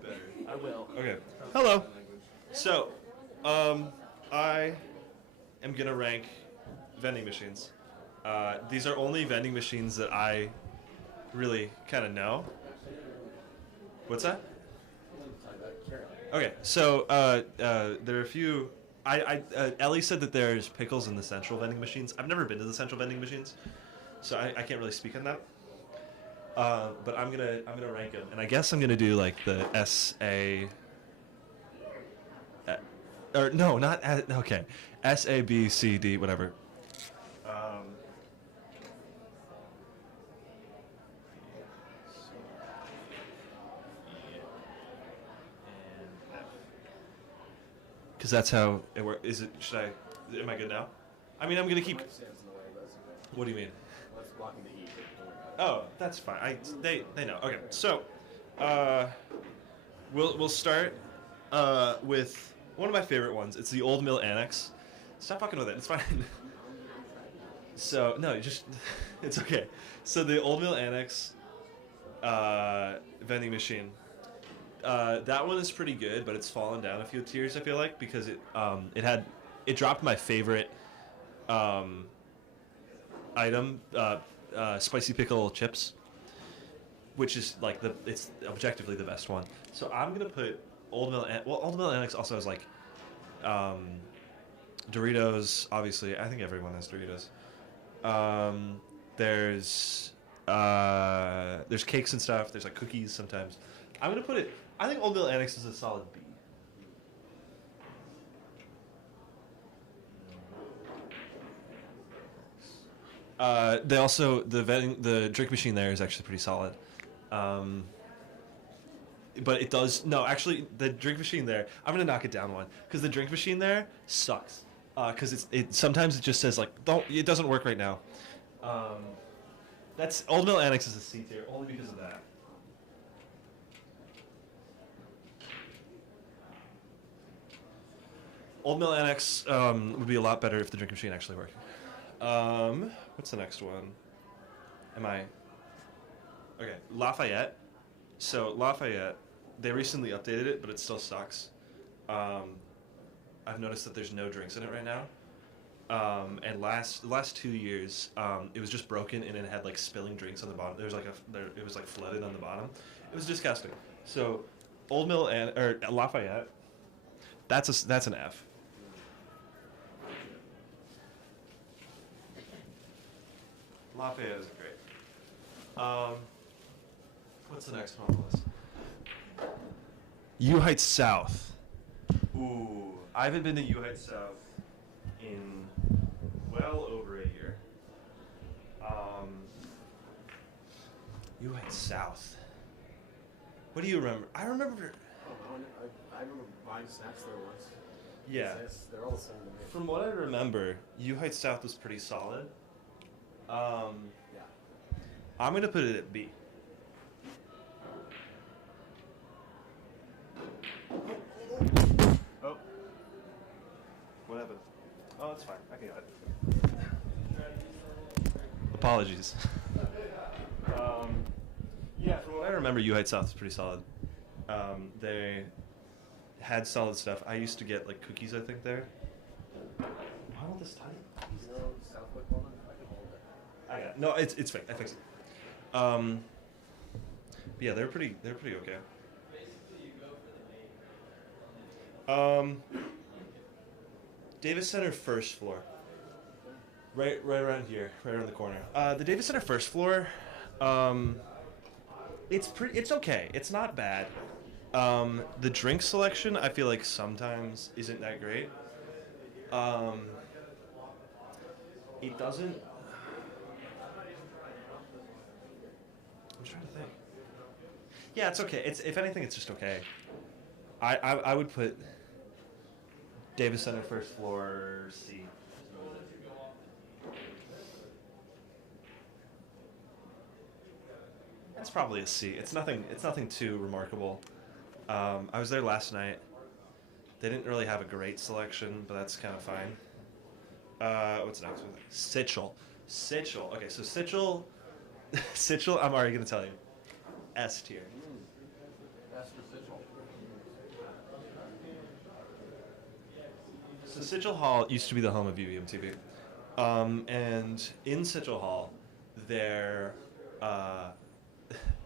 I will. Okay. Hello. So, I am gonna rank vending machines. These are only vending machines that I really kind of know. What's that? Okay, so there are a few. Ellie said that there's pickles in the central vending machines. I've never been to the central vending machines, so I can't really speak on that. But I'm gonna rank them, and I guess I'm gonna do like the S-A. Or no, not okay. S-A-B-C-D, whatever. Because that's how it works. Is it? Should I? Am I good now? I mean, I'm gonna keep. What do you mean? Oh, that's fine. They know. Okay, so we'll start with one of my favorite ones. It's the Old Mill Annex. Stop fucking with it. It's fine. So no, it's okay. So the Old Mill Annex vending machine. That one is pretty good, but it's fallen down a few tiers. I feel like because it dropped my favorite item. Spicy pickle chips, which is like it's objectively the best one. So I'm gonna put Old Mill. Old Mill Annex also has like Doritos. Obviously, I think everyone has Doritos. There's cakes and stuff. There's like cookies sometimes. I'm gonna put it. I think Old Mill Annex is a solid B. They also the drink machine there is actually pretty solid, but it does actually the drink machine there. I'm gonna knock it down one because the drink machine there sucks because it sometimes it just says like it doesn't work right now. That's Old Mill Annex is a C tier only because of that. Old Mill Annex would be a lot better if the drink machine actually worked. What's the next one? Okay, Lafayette. So Lafayette, they recently updated it, but it still sucks. I've noticed that there's no drinks in it right now. And the last 2 years, it was just broken and it had like spilling drinks on the bottom. It was like flooded on the bottom. It was disgusting. So Old Mill or Lafayette, that's an F. Lafayette is great. What's the next one on the list? U Heights South. Ooh. I haven't been to U-Heights South in well over a year. U-Heights South. What do you remember? I remember. I remember buying snacks there once. Yeah. They're all the same to me. From what I remember, U-Heights South was pretty solid. Yeah. I'm gonna put it at B. Oh. What happened? Oh, it's fine. I can get it. Apologies. Yeah, from what I remember, U-Heights South was pretty solid. They had solid stuff. I used to get like cookies, I think, there. Why won't this tight? You know, Southwick Walnut? I can hold it. I got it. No, it's fake. I fixed it. But yeah, they're pretty okay. Davis Center first floor. Right around here, right around the corner. The Davis Center first floor, it's okay. It's not bad. The drink selection, I feel like sometimes isn't that great. It doesn't. I'm trying to think. Yeah, it's okay. It's, if anything, it's just okay. I would put Davis Center first floor C. It's probably a C. It's nothing too remarkable. I was there last night. They didn't really have a great selection, but that's kind of fine. What's next? Sitchell. Okay, so Sitchell, I'm already going to tell you. S tier. That's for Sitchell. So Sitchell Hall used to be the home of UVMtv. And in Sitchell Hall, there's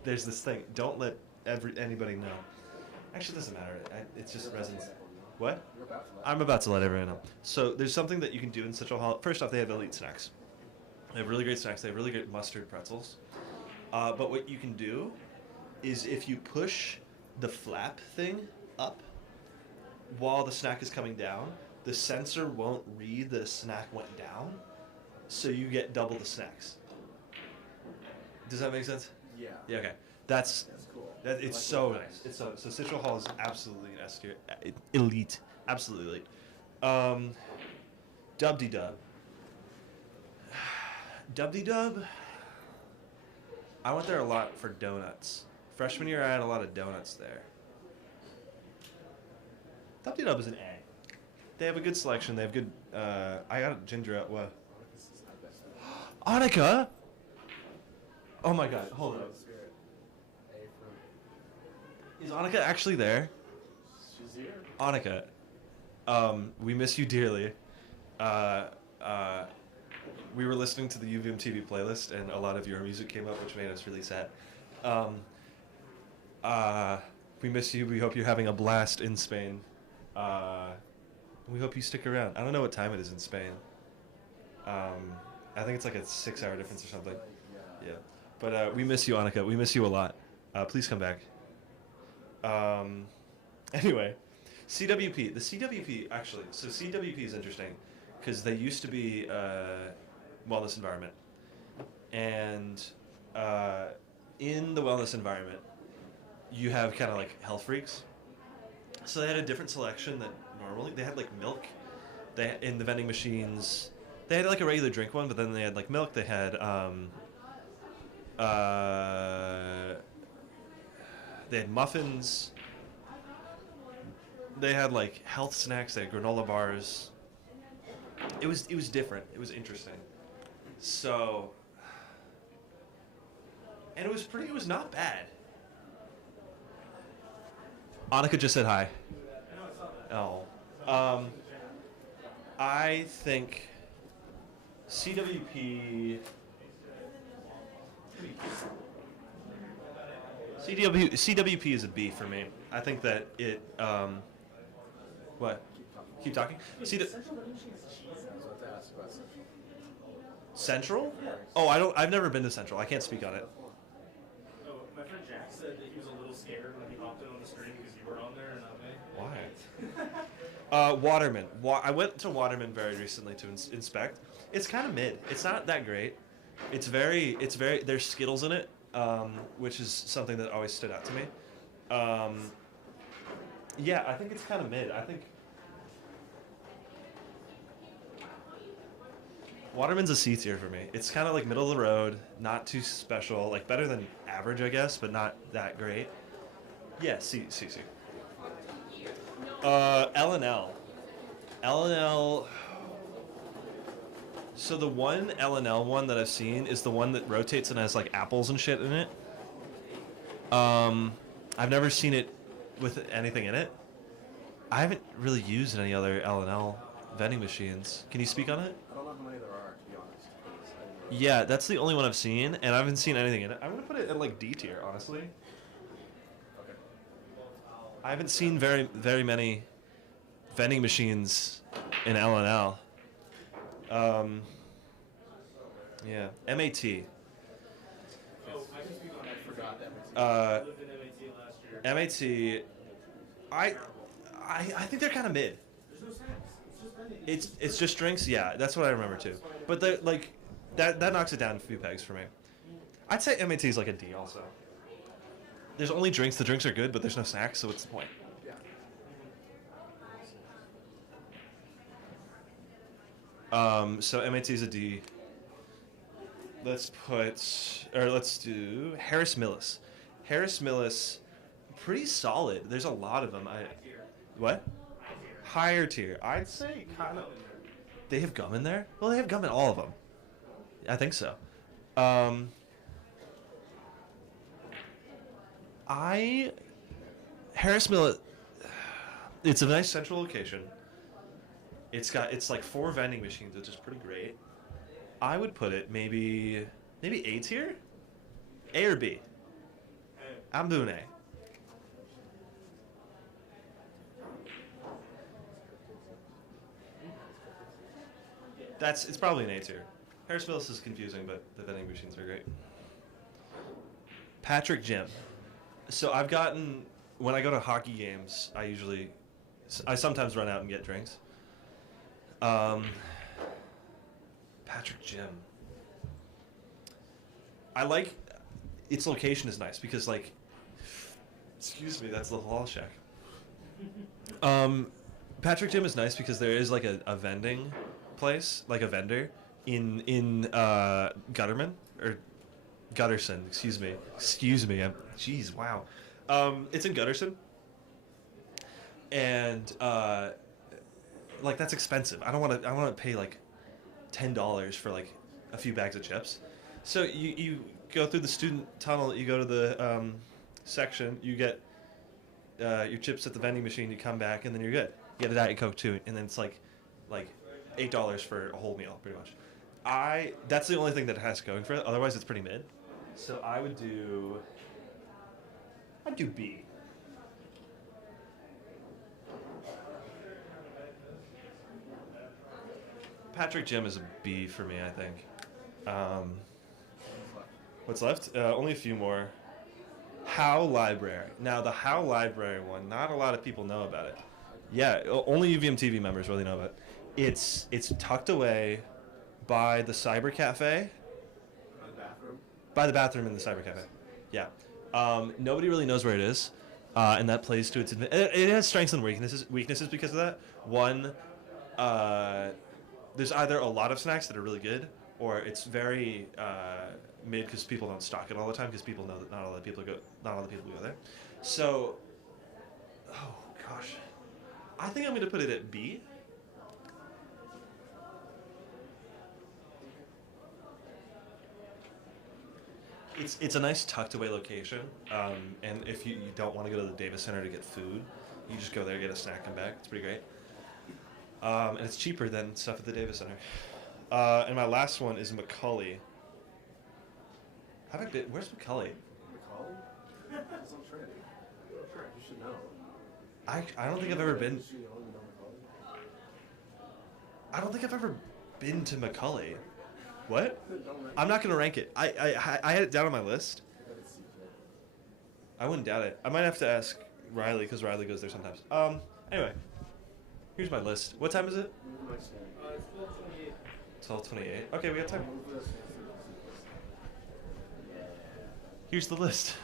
this thing. Don't let anybody know. Actually, it doesn't matter. It's just residents. What? I'm about to let everyone know. So there's something that you can do in Sitchell Hall. First off, they have elite snacks. They have really great snacks. They have really great mustard pretzels. But what you can do is if you push the flap thing up while the snack is coming down, the sensor won't read that a snack went down, so you get double the snacks. Does that make sense? Yeah. Yeah, okay. That's cool. It's so nice. It's so Sitchell Hall is absolutely an S tier, elite, absolutely elite. Dub-de-dub. Dub-de-dub. I went there a lot for donuts. Freshman year, I had a lot of donuts there. Dub-de-dub is an A. They have a good selection. They have good. I got ginger ale. What? Annika. Oh my God! Hold on. Is Annika actually there? She's here. Annika, we miss you dearly. We were listening to the UVMtv playlist, and a lot of your music came up, which made us really sad. We miss you. We hope you're having a blast in Spain. We hope you stick around. I don't know what time it is in Spain. I think it's like a 6-hour difference or something. Yeah. But we miss you, Annika. We miss you a lot. Please come back. Anyway, CWP. The CWP, actually, so CWP is interesting because they used to be wellness environment. And in the wellness environment, you have kind of like health freaks. So they had a different selection than normally. They had like milk. They in the vending machines. They had like a regular drink one, but then they had like milk. They had muffins. They had like health snacks. They had granola bars. It was different. It was interesting. So, and it was not bad. Annika just said hi. Oh. I think CWP is a B for me. I think that it what? Keep talking. Central? Oh, I've never been to Central. I can't speak on it. Oh, my friend Jack said that he was a little scared when he hopped in on the stream because you were on there and not me. Why? Waterman. I went to Waterman very recently to inspect. It's kind of mid. It's not that great. It's very. There's Skittles in it, which is something that always stood out to me. Yeah, I think it's kind of mid. I think Waterman's a C tier for me. It's kind of like middle of the road, not too special, like better than average, I guess, but not that great. Yeah, C. L&L. L&L. So the one L&L one that I've seen is the one that rotates and has like apples and shit in it. I've never seen it with anything in it. I haven't really used any other L&L vending machines. Can you speak on it? I don't know how many there are, to be honest. Yeah, that's the only one I've seen, and I haven't seen anything in it. I'm gonna put it in like D tier, honestly. Okay. I haven't seen very many vending machines in L&L. Yeah, MAT. Oh, I can speak on that. I forgot that. Uh, lived in MAT last year. MAT. I think they're kind of mid. There's no snacks. It's just vending. It's just drinks. Yeah, that's what I remember too. But the like that knocks it down a few pegs for me. I'd say MAT is like a D also. There's only drinks. The drinks are good, but there's no snacks. So what's the point? Yeah. So MAT is a D. Let's do Harris Millis. Harris Millis, pretty solid. There's a lot of them. What? Higher tier. I'd say kind of. They have gum in there? Well, they have gum in all of them. I think so. Harris Millis. It's a nice central location. It's like 4 vending machines, which is pretty great. I would put it maybe A tier? A or B? I'm doing A. It's probably an A tier. Harris Millis is confusing, but the vending machines are great. Patrick Gym. So when I go to hockey games, I sometimes run out and get drinks. Patrick Gym. I like its location is nice because like, excuse me, that's the Halal Shack. Patrick Gym is nice because there is like a vending place, like a vendor in Gutterman or Gutterson. Excuse me. Jeez, wow. It's in Gutterson, and like that's expensive. I don't want to pay like $10 for like a few bags of chips. So you go through the student tunnel, you go to the section, you get your chips at the vending machine, you come back, and then you're good. You get a Diet Coke too, and then it's like $8 for a whole meal, pretty much. That's the only thing that it has going for it. Otherwise, it's pretty mid. So I'd do B. Patrick Gym is a B for me, I think. What's left? Only a few more. Howe Library. Now, the Howe Library one, not a lot of people know about it. Yeah, only UVMtv members really know about it. It's tucked away by the Cyber Cafe. By the bathroom? By the bathroom in the Cyber Cafe. Yeah. Nobody really knows where it is. And that plays to its advantage. It has strengths and weaknesses because of that. One, there's either a lot of snacks that are really good, or it's very mid because people don't stock it all the time because people know that not all the people go there. So, oh gosh, I think I'm going to put it at B. It's a nice tucked away location, and if you don't want to go to the Davis Center to get food, you just go there, get a snack, come back. It's pretty great. And it's cheaper than stuff at the Davis Center. And my last one is McCully. Where's McCully? McCauley? It's on Trinity. You should know. I don't think I've ever been. You only know McCauley? I don't think I've ever been to McCully. What? Don't rank I'm not gonna rank it. I had it down on my list. it. It's CJ. I wouldn't doubt it. I might have to ask Riley because Riley goes there sometimes. Anyway, Here's my list. What time is it? 12:28. Okay, we got time. Here's the list.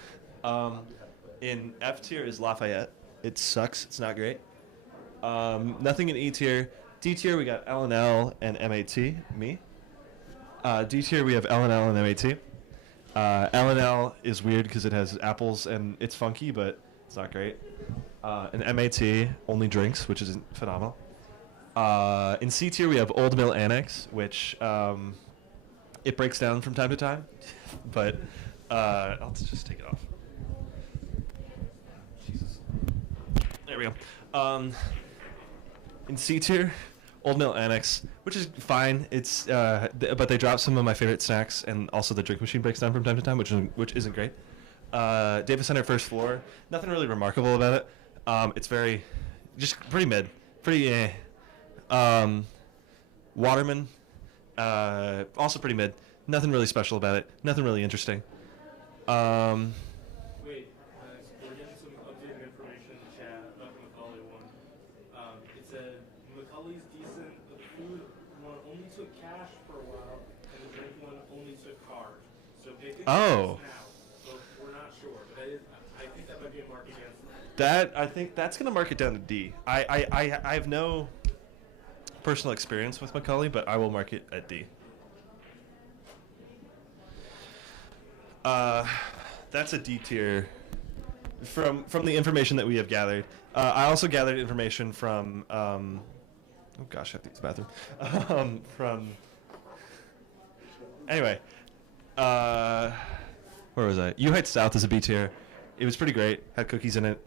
In F tier is Lafayette. It sucks. It's not great. Nothing in E tier. D tier we got L&L and MAT. Me. D tier we have L&L and MAT. L&L is weird because it has apples and it's funky, but it's not great. And MAT only drinks, which isn't phenomenal. In C tier we have Old Mill Annex, which it breaks down from time to time, but I'll just take it off. Jesus. There we go. In C tier, Old Mill Annex, which is fine. It's but they drop some of my favorite snacks, and also the drink machine breaks down from time to time, which isn't great. Davis Center first floor, nothing really remarkable about it. It's very, just pretty mid, pretty eh. Waterman, also pretty mid. Nothing really special about it. Nothing really interesting. Wait, we're getting some updated information in the chat about the Macaulay one. It said Macaulay's decent. The food one only took cash for a while, and the drink one only took card. So they think Oh. now. So we're not sure, but that is, I think that might be a mark against them. That I think that's gonna mark it down to D. I have no personal experience with Macaulay, but I will mark it at D. That's a D tier from the information that we have gathered. I also gathered information from oh gosh, I have to use the bathroom. From anyway, where was I? U Heights South is a B tier. It was pretty great. Had cookies in it.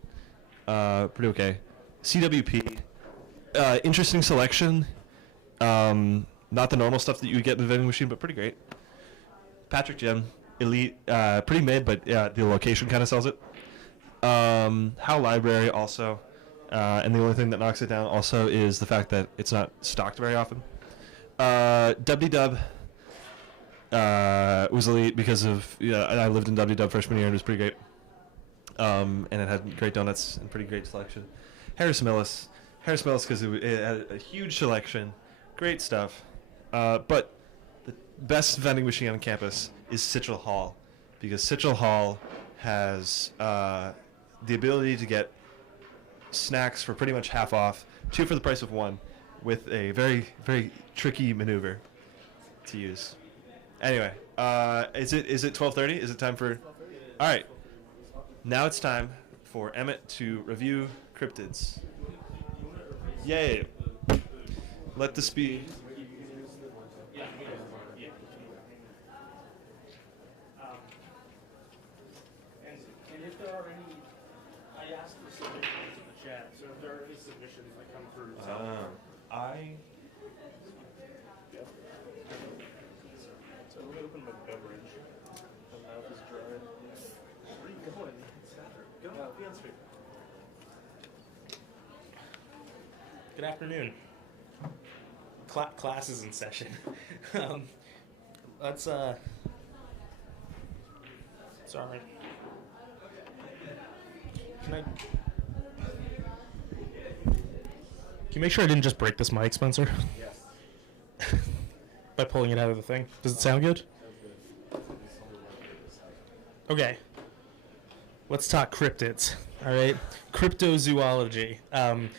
Pretty okay. CWP, interesting selection. Not the normal stuff that you would get in the vending machine, but pretty great. Patrick Gym, elite, pretty mid, but yeah, the location kind of sells it. How Library also, and the only thing that knocks it down also is the fact that it's not stocked very often. WDW was elite because of, I lived in WDW freshman year and it was pretty great. And it had great donuts and pretty great selection. Harris Millis because it had a huge selection, great stuff. But the best vending machine on campus is Citral Hall, because Citral Hall has the ability to get snacks for pretty much half off, 2 for the price of 1, with a very, very tricky maneuver to use. Anyway, is it 12:30? Is it time for? All right. Now it's time for Emmett to review cryptids. Yay! Let this be. And if there are any, I asked for submissions in the chat, so if there are any submissions that come through. So let me open my beverage. My mouth is dry. Where are you going? Go, be on speaker. Good afternoon. Class is in session. Let's sorry. Can you make sure I didn't just break this mic, Spencer? Yes. By pulling it out of the thing. Does it sound good? Okay. Let's talk cryptids. All right. Cryptozoology. When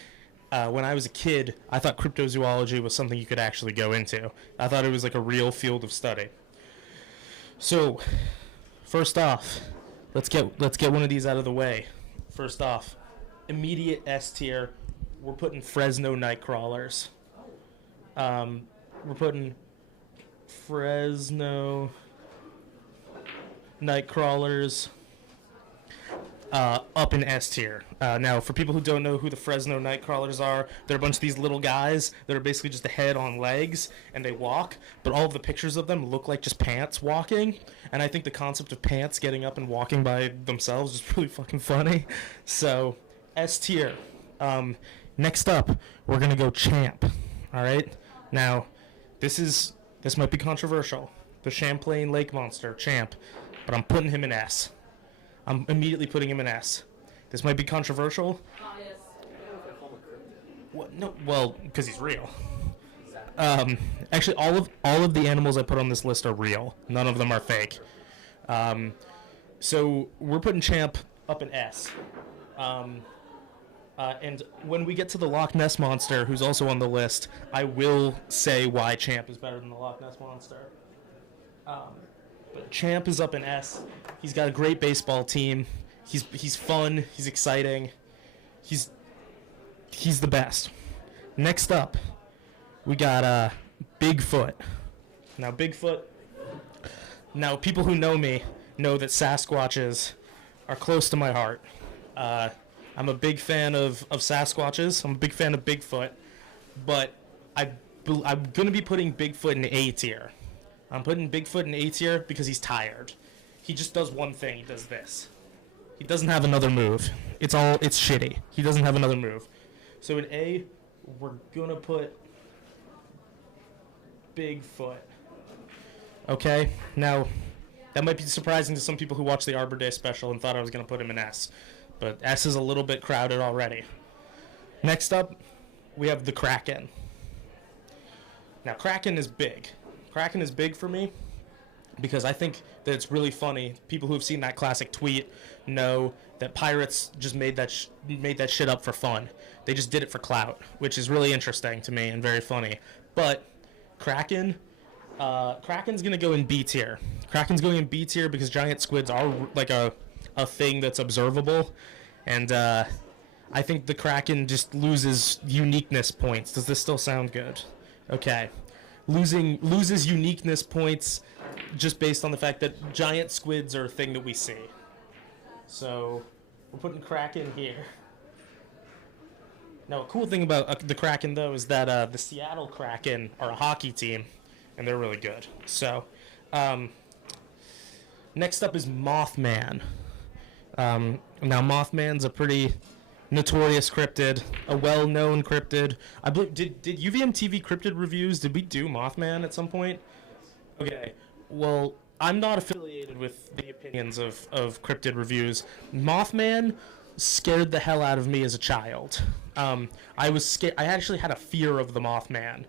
I was a kid, I thought cryptozoology was something you could actually go into. I thought it was like a real field of study. So, first off, let's get one of these out of the way. First off, immediate S tier, we're putting Fresno nightcrawlers. We're putting Fresno nightcrawlers up in S tier. Now, for people who don't know who the Fresno nightcrawlers are, they're a bunch of these little guys that are basically just a head on legs, and they walk, but all of the pictures of them look like just pants walking, and I think the concept of pants getting up and walking by themselves is really fucking funny. So, S tier. Next up, we're going to go Champ. All right? Now, this might be controversial. The Champlain Lake Monster, Champ, but I'm putting him in S. I'm immediately putting him in S. This might be controversial. What? No, well, because he's real. Actually, all of the animals I put on this list are real. None of them are fake. So we're putting Champ up in S. And when we get to the Loch Ness Monster, who's also on the list, I will say why Champ is better than the Loch Ness Monster. But Champ is up in S. He's got a great baseball team. He's fun. He's exciting. He's the best. Next up, we got Bigfoot. Now, people who know me know that Sasquatches are close to my heart. I'm a big fan of Sasquatches. I'm a big fan of Bigfoot. But I'm going to be putting Bigfoot in A tier. I'm putting Bigfoot in A tier because he's tired. He just does one thing. He does this. He doesn't have another move. It's shitty. He doesn't have another move. So in A, we're going to put Bigfoot. Okay? Now, that might be surprising to some people who watched the Arbor Day special and thought I was going to put him in S. But S is a little bit crowded already. Next up, we have the Kraken. Now, Kraken is big. Kraken is big for me because I think that it's really funny. People who have seen that classic tweet know that pirates just made that shit up for fun. They just did it for clout, which is really interesting to me and very funny. But Kraken's going to go in B tier. Kraken's going in B tier because giant squids are like a thing that's observable. And I think the Kraken just loses uniqueness points. Does this still sound good? Okay. Loses uniqueness points just based on the fact that giant squids are a thing that we see. So we're putting Kraken here. Now, a cool thing about the Kraken, though, is that the Seattle Kraken are a hockey team, and they're really good. So next up is Mothman. Now, Mothman's a pretty notorious cryptid, a well-known cryptid. I believe did UVMtv cryptid reviews? Did we do Mothman at some point? Okay. Well, I'm not affiliated with the opinions of cryptid reviews. Mothman scared the hell out of me as a child. I was scared. I actually had a fear of the Mothman.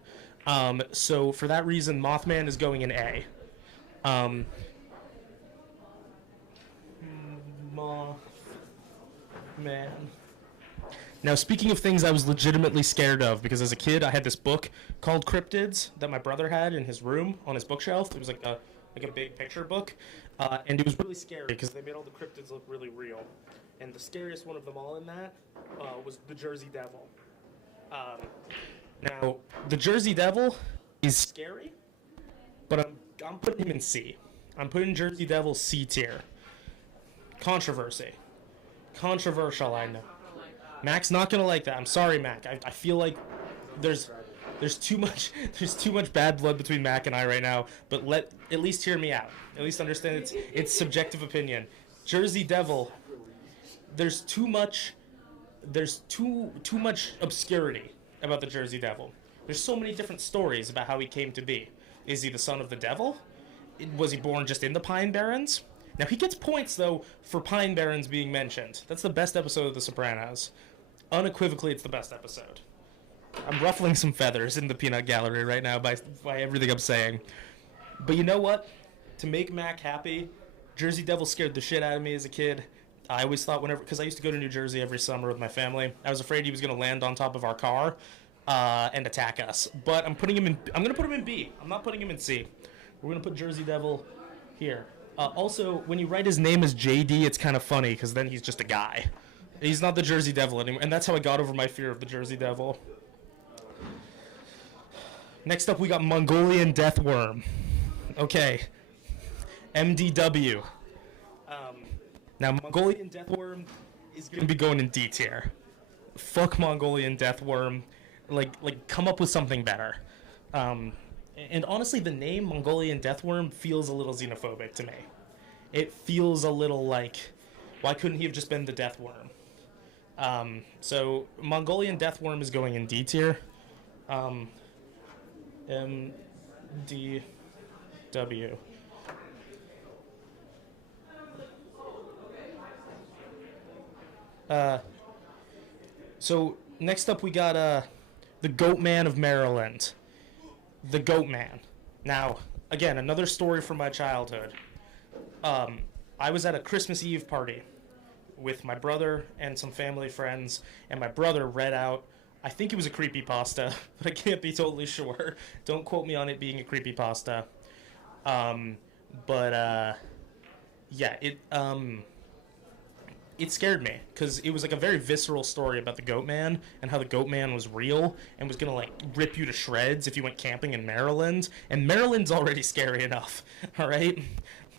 So for that reason, Mothman is going in A. Mothman. Now, speaking of things I was legitimately scared of, because as a kid I had this book called Cryptids that my brother had in his room on his bookshelf. It was like a big picture book, and it was really scary because they made all the cryptids look really real. And the scariest one of them all in that was the Jersey Devil. Now, the Jersey Devil is scary, but I'm putting him in C. I'm putting Jersey Devil C tier. Controversial, I know. Mac's not gonna like that. I'm sorry, Mac. I feel like there's too much bad blood between Mac and I right now. But at least hear me out. At least understand it's subjective opinion. Jersey Devil. There's too much obscurity about the Jersey Devil. There's so many different stories about how he came to be. Is he the son of the devil? Was he born just in the Pine Barrens? Now, he gets points, though, for Pine Barrens being mentioned. That's the best episode of The Sopranos. Unequivocally, it's the best episode. I'm ruffling some feathers in the peanut gallery right now by everything I'm saying. But you know what? To make Mac happy, Jersey Devil scared the shit out of me as a kid. I always thought because I used to go to New Jersey every summer with my family, I was afraid he was going to land on top of our car and attack us. But I'm going to put him in B. I'm not putting him in C. We're going to put Jersey Devil here. Also, when you write his name as JD, it's kind of funny because then he's just a guy. He's not the Jersey Devil anymore, and that's how I got over my fear of the Jersey Devil. Next up, we got Mongolian Deathworm. Okay. MDW. Now, Mongolian Deathworm is going to be going in D tier. Fuck Mongolian Deathworm. Like, come up with something better. And honestly, the name Mongolian Deathworm feels a little xenophobic to me. It feels a little like, why couldn't he have just been the Deathworm? So Mongolian Deathworm is going in D tier. MDW. So Next up, we got the Goat Man of Maryland. The Goat Man. Now, again, another story from my childhood. I was at a Christmas Eve party with my brother and some family friends, and my brother read out, I think it was a creepypasta, but I can't be totally sure. Don't quote me on it being a creepypasta. Yeah, it scared me because it was like a very visceral story about the Goat Man and how the Goat Man was real and was gonna like rip you to shreds if you went camping in Maryland. And Maryland's already scary enough, all right?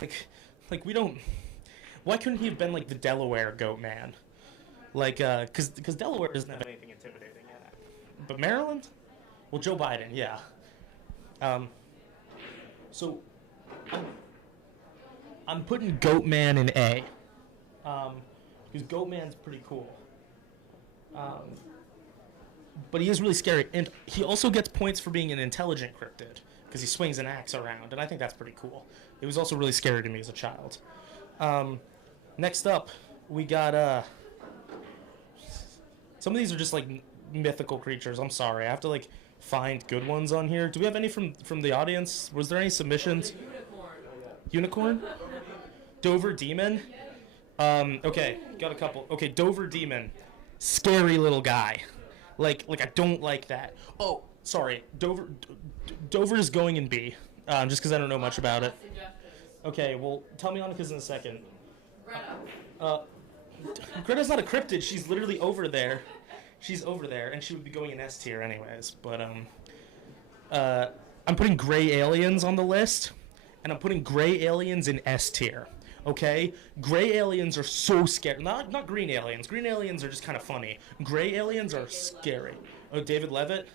Like we don't. Why couldn't he have been like the Delaware Goat Man? Like, because Delaware doesn't have anything intimidating in it. But Maryland? Well, Joe Biden, yeah. So I'm putting Goat Man in A. Because Goat Man's pretty cool. But he is really scary. And he also gets points for being an intelligent cryptid, because he swings an axe around, and I think that's pretty cool. It was also really scary to me as a child. Next up, we got, some of these are just, like, mythical creatures. I'm sorry. I have to, like, find good ones on here. Do we have any from the audience? Was there any submissions? Unicorn? Dover Demon? Okay, got a couple. Okay, Dover Demon. Scary little guy. Like I don't like that. Oh, sorry. Dover is going in B. Just because I don't know much about it. Okay, well, tell me Annika's in a second. Greta's not a cryptid. She's literally over there. She's over there, and she would be going in S tier anyways. But I'm putting gray aliens on the list, and I'm putting gray aliens in S tier. Okay? Gray aliens are so scary. Not green aliens. Green aliens are just kind of funny. Gray aliens are scary. Oh, David Levitt?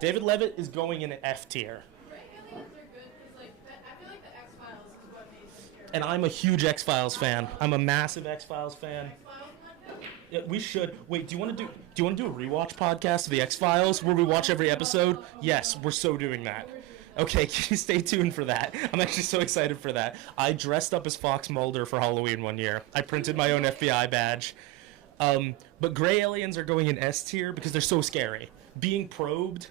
David Levitt is going in F tier. Gray aliens are good because, like, I feel like the X-Files is what made them scary. And I'm a huge X-Files fan. I'm a massive X-Files fan. X-Files podcast? Yeah, we should. Wait, do you want to do a rewatch podcast of the X-Files where we watch every episode? Yes, we're so doing that. Okay, can you stay tuned for that? I'm actually so excited for that. I dressed up as Fox Mulder for Halloween one year. I printed my own FBI badge. But gray aliens are going in S tier because they're so scary. Being probed,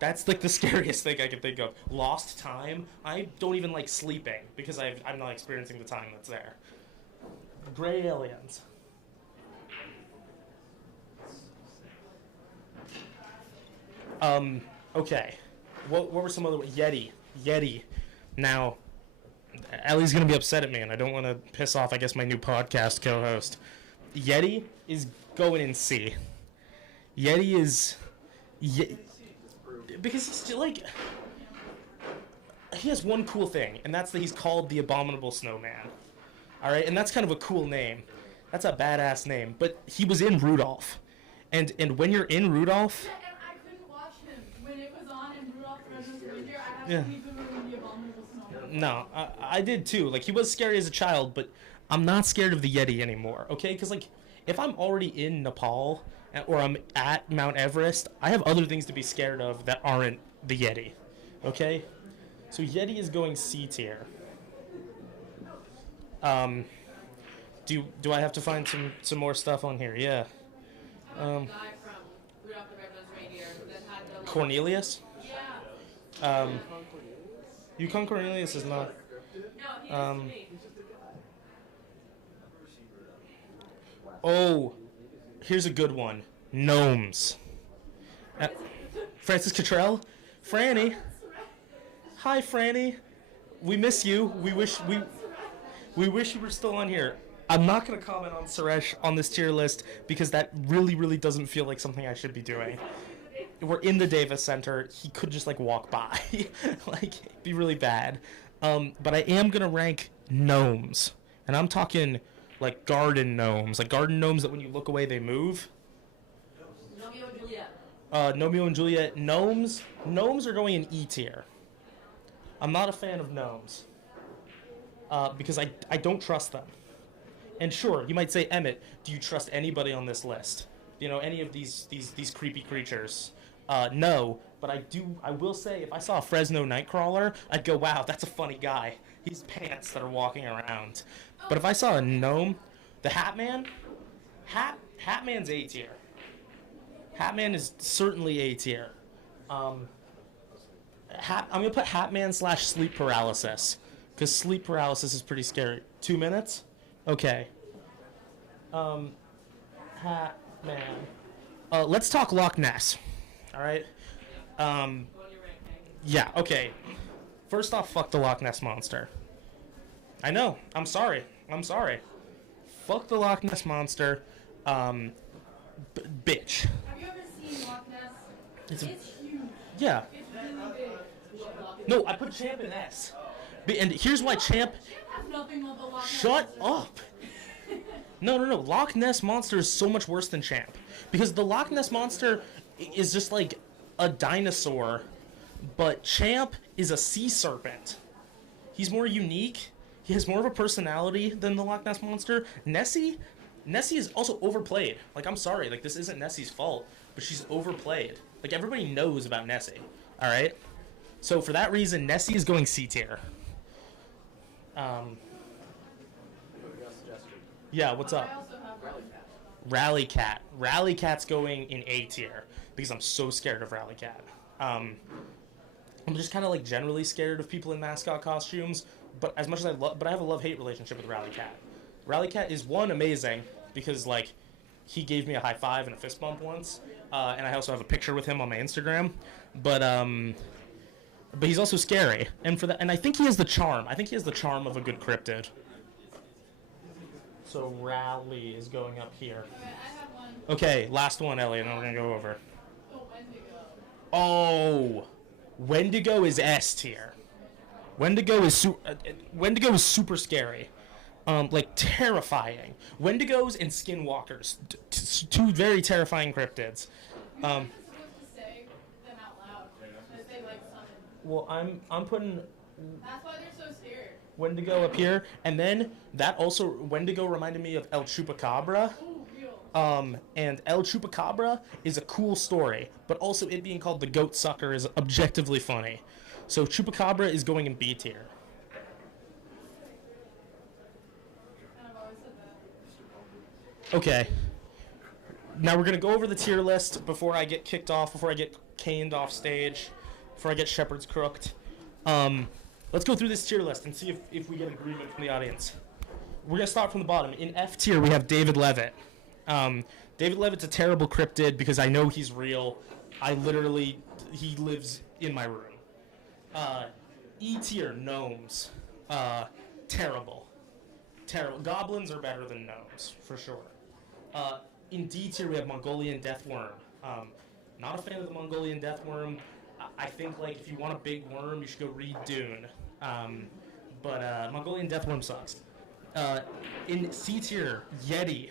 that's like the scariest thing I can think of. Lost time, I don't even like sleeping because I'm not experiencing the time that's there. Gray aliens. Okay. What were some other Yeti. Now, Ellie's gonna be upset at me, and I don't want to piss off, I guess, my new podcast co-host. Yeti is going in C. Yeti is, because he's still like, he has one cool thing, and that's that he's called the Abominable Snowman. All right, and that's kind of a cool name. That's a badass name. But he was in Rudolph, and when you're in Rudolph. Yeah. No, I did too. Like, he was scary as a child, but I'm not scared of the Yeti anymore, okay? Because, like, if I'm already in Nepal or I'm at Mount Everest, I have other things to be scared of that aren't the Yeti, okay? So Yeti is going C tier. Do I have to find some more stuff on here? Yeah. Cornelius? Yukon Cornelius is not. Oh, here's a good one. Gnomes. Francis Cottrell? Franny. Hi, Franny. We miss you. We wish you were still on here. I'm not going to comment on Suresh on this tier list because that really, really doesn't feel like something I should be doing. We're in the Davis Center. He could just, like, walk by. Like, it'd be really bad. But I am going to rank gnomes. And I'm talking, like, garden gnomes. Like, garden gnomes that when you look away, they move. Romeo and Juliet. Romeo and Juliet. Gnomes are going in E tier. I'm not a fan of gnomes. Because I don't trust them. And sure, you might say, Emmett, do you trust anybody on this list? You know, any of these creepy creatures? No, but I will say, if I saw a Fresno Nightcrawler, I'd go, wow, that's a funny guy. He's pants that are walking around. But if I saw a gnome, the Hatman's A tier. Hatman is certainly A tier. I'm gonna put Hatman / sleep paralysis, because sleep paralysis is pretty scary. 2 minutes? Okay. Hatman. Let's talk Loch Ness. All right. Yeah. Okay. First off, fuck the Loch Ness monster. I know. I'm sorry. Fuck the Loch Ness monster. Bitch. Have you ever seen Loch Ness? It's huge. Yeah. It's really big. No, I put Champ in S. And here's why Champ. Champ has nothing on the Loch Ness. Shut up. No. Loch Ness monster is so much worse than Champ, because the Loch Ness monster is just like a dinosaur, but Champ is a sea serpent. He's more unique. He has more of a personality than the Loch Ness monster. Nessie is also overplayed. Like, I'm sorry, like, this isn't Nessie's fault, but she's overplayed. Like, everybody knows about Nessie, all right? So for that reason, Nessie is going C tier. Yeah, what's up? I also have Rally Cat. Rally Cat's going in A tier because I'm so scared of Rally Cat. I'm just kind of like generally scared of people in mascot costumes, but as much as I have a love-hate relationship with Rally Cat. Rally Cat is amazing because like he gave me a high five and a fist bump once, and I also have a picture with him on my Instagram. But he's also scary, and I think he has the charm. I think he has the charm of a good cryptid. So Rally is going up here. I have one. Okay, last one, Ellie, and then we're gonna go over. Oh, Wendigo. Oh, Wendigo is S tier. Wendigo is super scary, like terrifying. Wendigos and skinwalkers, two very terrifying cryptids. You're not supposed to say them out loud. That they like summon. Well, I'm putting That's why they're so scared. Wendigo up here, and then that also Wendigo reminded me of El Chupacabra. Ooh, real. And El Chupacabra is a cool story, but also it being called the Goat Sucker is objectively funny. So Chupacabra is going in B tier. I've always said that. Okay. Now we're gonna go over the tier list before I get kicked off, before I get caned off stage, before I get Shepherd's crooked. Let's go through this tier list and see if we get agreement from the audience. We're gonna start from the bottom. In F tier, we have David Levitt. David Levitt's a terrible cryptid because I know he's real. He lives in my room. E tier, gnomes. Terrible. Goblins are better than gnomes, for sure. In D tier, we have Mongolian Deathworm. Not a fan of the Mongolian Deathworm. I think, like, if you want a big worm, you should go read Dune. But Mongolian Deathworm sucks. In C tier, Yeti.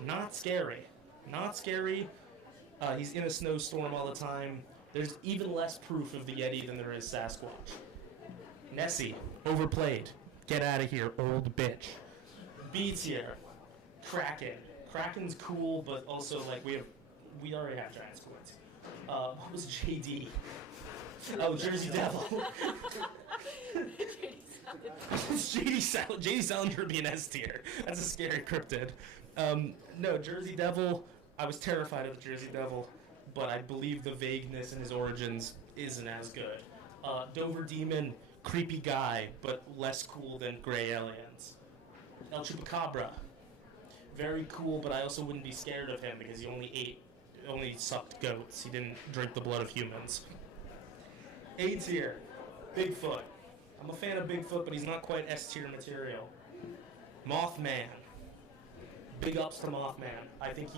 Not scary. He's in a snowstorm all the time. There's even less proof of the Yeti than there is Sasquatch. Nessie, overplayed. Get out of here, old bitch. B tier, Kraken. Kraken's cool, but also, like, we already have giant squids. What was JD? Oh, Jersey Devil. JD Salinger would be an S tier. That's a scary cryptid. No, Jersey Devil, I was terrified of the Jersey Devil, but I believe the vagueness in his origins isn't as good. Dover Demon, creepy guy, but less cool than Gray Aliens. El Chupacabra, very cool, but I also wouldn't be scared of him because he only sucked goats. He didn't drink the blood of humans. A tier, Bigfoot. I'm a fan of Bigfoot, but he's not quite S tier material. Mothman. Big ups to Mothman. I think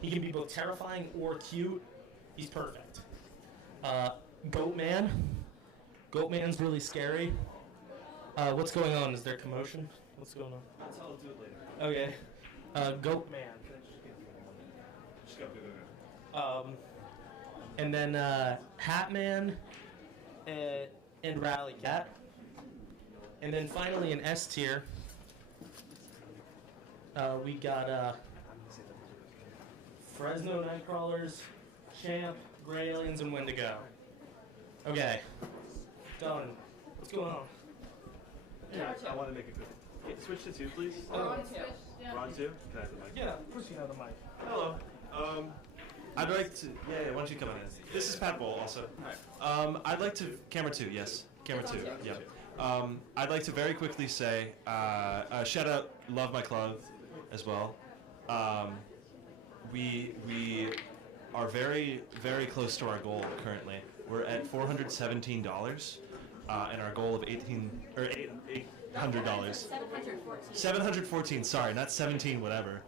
he can be both terrifying or cute. He's perfect. Goatman. Goatman's really scary. What's going on? Is there commotion? What's going on? I'll do it later. Okay. Goatman. Just go. And then Hatman and Rally Cat. And then finally in S tier, we got Fresno Nightcrawlers, Champ, Gray Aliens, and Wendigo. Okay. Done. What's going on? Yeah, I want to make a quick. Okay, switch to 2, please. We're on two. Yeah. We're on 2? Can I have the mic? Yeah, of course you have the mic. Hello. I'd like to. Yeah, why don't you come on in? This is Pat Bull also. I'd like to. Camera 2, yes. Camera 2, yeah. I'd like to very quickly say, shout out, love my club, as well. We are very, very close to our goal currently. We're at $417, and our goal of $800. 714. Sorry, not 17. Whatever.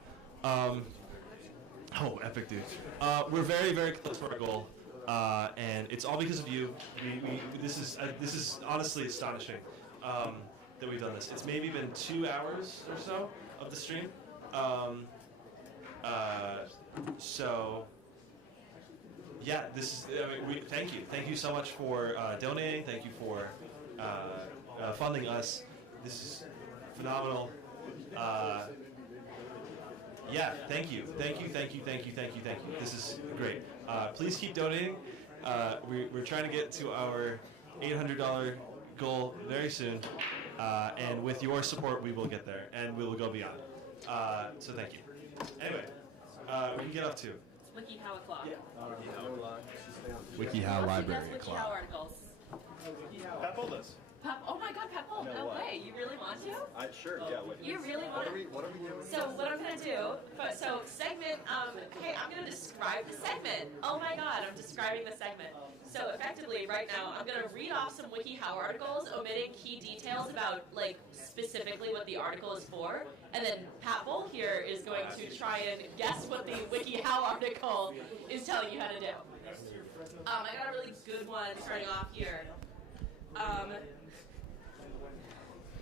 Oh, epic, dude. We're very, very close to our goal, and it's all because of you. This is honestly astonishing that we've done this. It's maybe been 2 hours or so of the stream. So yeah, this is. Thank you so much for donating. Thank you for funding us. This is phenomenal. Yeah, thank you. This is great. Please keep donating. We're trying to get to our $800 goal very soon, and with your support, we will get there, and we will go beyond. So thank you. Anyway, we can get off to WikiHow o'clock. WikiHow Library WikiHow Club. articles. Pat Bull does. Oh my God, Pat Bull, no way. You really want to? Sure, yeah. You really want to? What are we doing? So what I'm going to do, segment, hey, I'm going to describe the segment. Oh my God, I'm describing the segment. So effectively, right now, I'm going to read off some WikiHow articles, omitting key details about, like, specifically what the article is for. And then Pat Bull here is going to try and guess what the WikiHow article is telling you how to do. I got a really good one starting off here.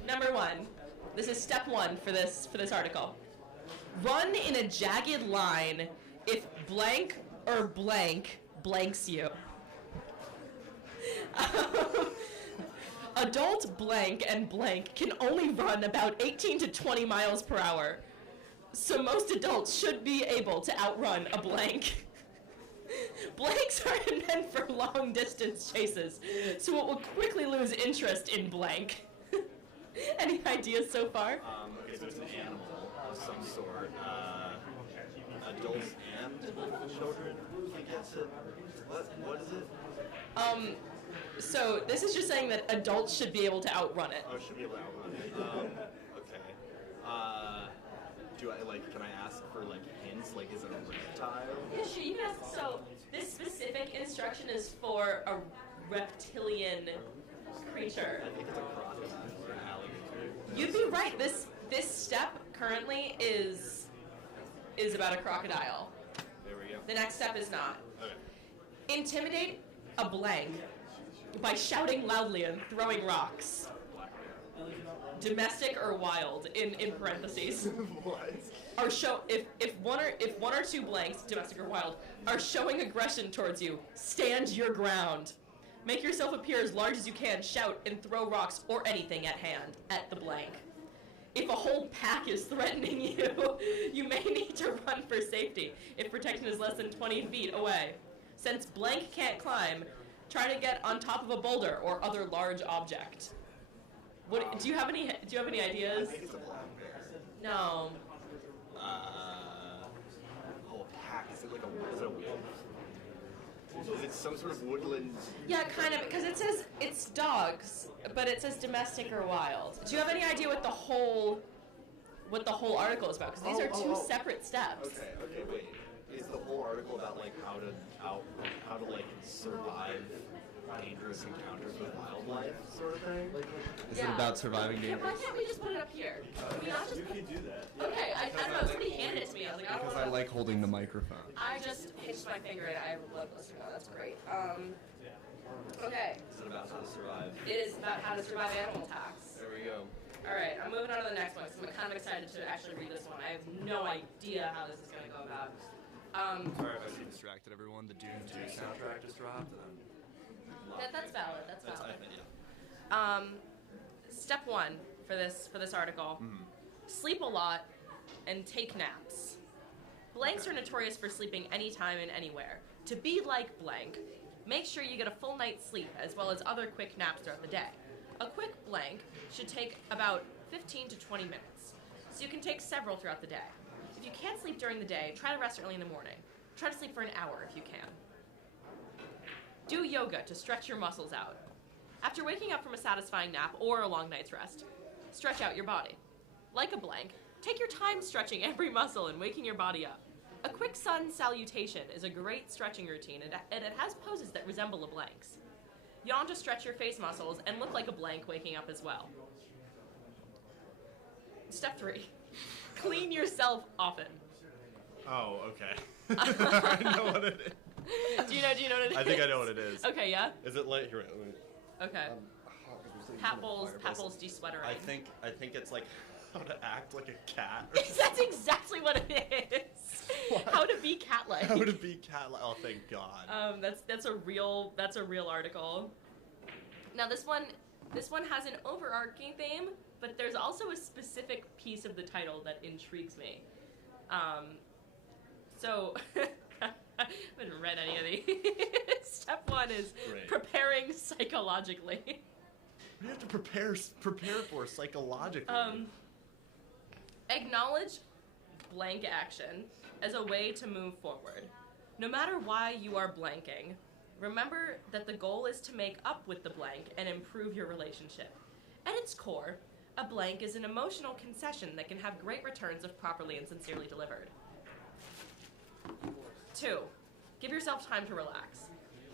Number 1. This is step 1 for this article. Run in a jagged line if blank or blank blanks you. Adult blank and blank can only run about 18 to 20 miles per hour. So most adults should be able to outrun a blank. Blanks aren't meant for long distance chases, so it will quickly lose interest in blank. Any ideas so far? Okay, so it's an animal of some sort. Adults and children, I guess it. What is it? So this is just saying that adults should be able to outrun it. Oh, should be able to outrun it. Okay. Can I ask for, hints? Is it a reptile? Yeah, sure, you can ask. So this specific instruction is for a reptilian creature. I think it's a crocodile or an alligator. You'd be right. This step currently is about a crocodile. There we go. The next step is not. Okay. Intimidate a blank by shouting loudly and throwing rocks. Domestic or wild, in parentheses. What? If one or two blanks, domestic or wild, are showing aggression towards you, stand your ground. Make yourself appear as large as you can, shout, and throw rocks or anything at hand at the blank. If a whole pack is threatening you, you may need to run for safety if protection is less than 20 feet away. Since blank can't climb, try to get on top of a boulder or other large object. Do you have any ideas? I think it's a black bear. No. Whole pack. Is it a wolf? Is it some sort of woodland? Yeah, kind of, because it says it's dogs, but it says domestic or wild. Do you have any idea what the whole article is about? Because these are two separate steps. Okay, wait. Is the whole article about how to survive dangerous encounters with wildlife, sort of thing? Is it about surviving dangerous? Why can't we just put it up here? Can we not just You can do that. Okay, I don't know. Somebody handed it to me. I was like, I don't Because want I like holding the microphone. I just hitched my finger and I have a blood blister now. That's great. Okay. Is it about how to survive? It is about how to survive animal attacks. There we go. All right, I'm moving on to the next one because I'm kind of excited to actually read this one. I have no idea how this is going to go about. Sorry if I distracted everyone. The Dune 2 soundtrack just dropped. That's valid. That's That's valid. yeah. Step 1 for this article: sleep a lot and take naps. Blanks are notorious for sleeping anytime and anywhere. To be like blank, make sure you get a full night's sleep as well as other quick naps throughout the day. A quick blank should take about 15 to 20 minutes, so you can take several throughout the day. If you can't sleep during the day, try to rest early in the morning. Try to sleep for an hour if you can. Do yoga to stretch your muscles out. After waking up from a satisfying nap or a long night's rest, stretch out your body. Like a blank, take your time stretching every muscle and waking your body up. A quick sun salutation is a great stretching routine, and it has poses that resemble a blank's. Yawn to stretch your face muscles and look like a blank waking up as well. Step 3. Clean yourself often. Oh, okay. I know what it is. Do you know what it is? I think I know what it is. Okay, yeah? Is it like... Here, wait. Okay. Papples de-sweatering. I think it's like how to act like a cat. That's exactly what it is. What? How to be cat-like. How to be cat-like. Oh, thank God. That's a real article. Now this one has an overarching theme, but there's also a specific piece of the title that intrigues me. So I haven't read any of these. Step 1 is preparing psychologically. What do you have to prepare for psychologically? Acknowledge blank action as a way to move forward. No matter why you are blanking, remember that the goal is to make up with the blank and improve your relationship. At its core, a blank is an emotional concession that can have great returns if properly and sincerely delivered. 2. Give yourself time to relax.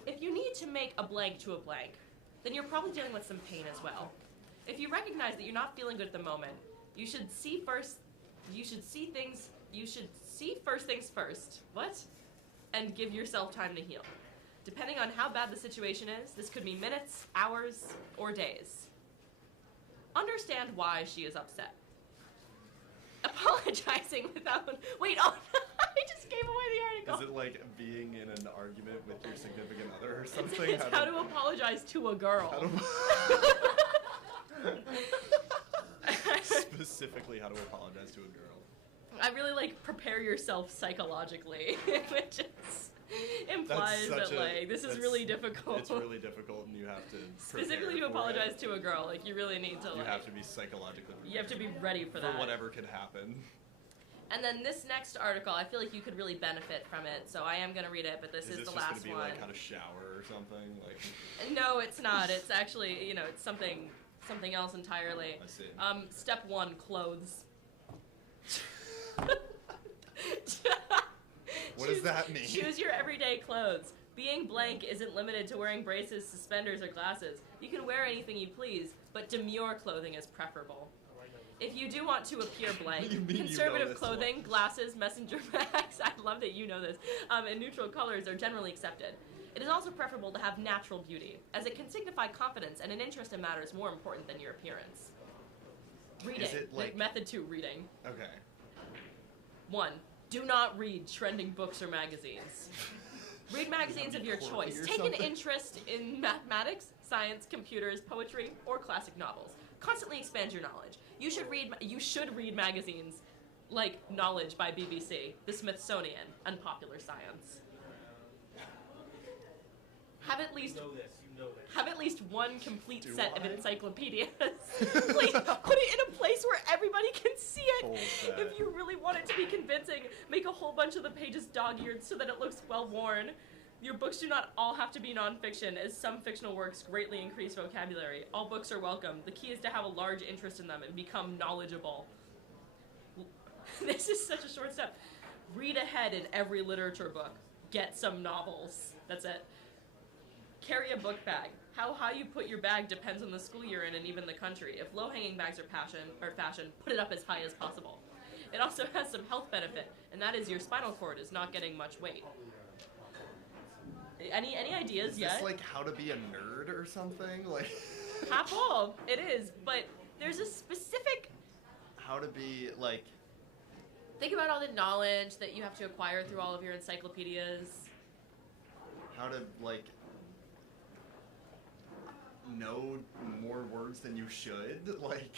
If you need to make a blank to a blank, then you're probably dealing with some pain as well. If you recognize that you're not feeling good at the moment, you should see first things first. What? And give yourself time to heal. Depending on how bad the situation is, this could be minutes, hours, or days. Understand why she is upset. Apologizing without... Wait, oh, I just gave away the article. Is it like being in an argument with your significant other or something? It's how to apologize to a girl. Specifically how to apologize to a girl. I really like prepare yourself psychologically, which implies that this is really difficult. It's really difficult, and you have to specifically to apologize to a girl. Like you really need to. You have to be psychologically prepared. You have to be ready for that. For whatever could happen. And then this next article, I feel like you could really benefit from it, so I am going to read it, but this is the last one. Is this just going to be like how to shower or something? Like. No, it's not. It's actually, it's something else entirely. I see. Step 1, clothes. What does that mean? Choose your everyday clothes. Being blank isn't limited to wearing braces, suspenders, or glasses. You can wear anything you please, but demure clothing is preferable. If you do want to appear blank, conservative clothing, glasses, messenger bags, I love that you know this, and neutral colors are generally accepted. It is also preferable to have natural beauty, as it can signify confidence and an interest in matters more important than your appearance. Reading. Is it like... Method 2, reading. Okay. 1. Do not read trending books or magazines. Read magazines of your choice. Take an interest in mathematics, science, computers, poetry, or classic novels. Constantly expand your knowledge. You should read magazines like Knowledge by BBC, The Smithsonian, and Popular Science. Have at least one complete set of encyclopedias. Please put it in a place where everybody can see it. If you really want it to be convincing, make a whole bunch of the pages dog-eared so that it looks well-worn. Your books do not all have to be nonfiction, as some fictional works greatly increase vocabulary. All books are welcome. The key is to have a large interest in them and become knowledgeable. This is such a short step. Read ahead in every literature book. Get some novels. That's it. Carry a book bag. How high you put your bag depends on the school you're in and even the country. If low-hanging bags are fashion, put it up as high as possible. It also has some health benefit, and that is your spinal cord is not getting much weight. Any ideas yet? Is this like how to be a nerd or something? Like half full. It is, but there's a specific how to be like. Think about all the knowledge that you have to acquire through all of your encyclopedias. How to like know more words than you should, like.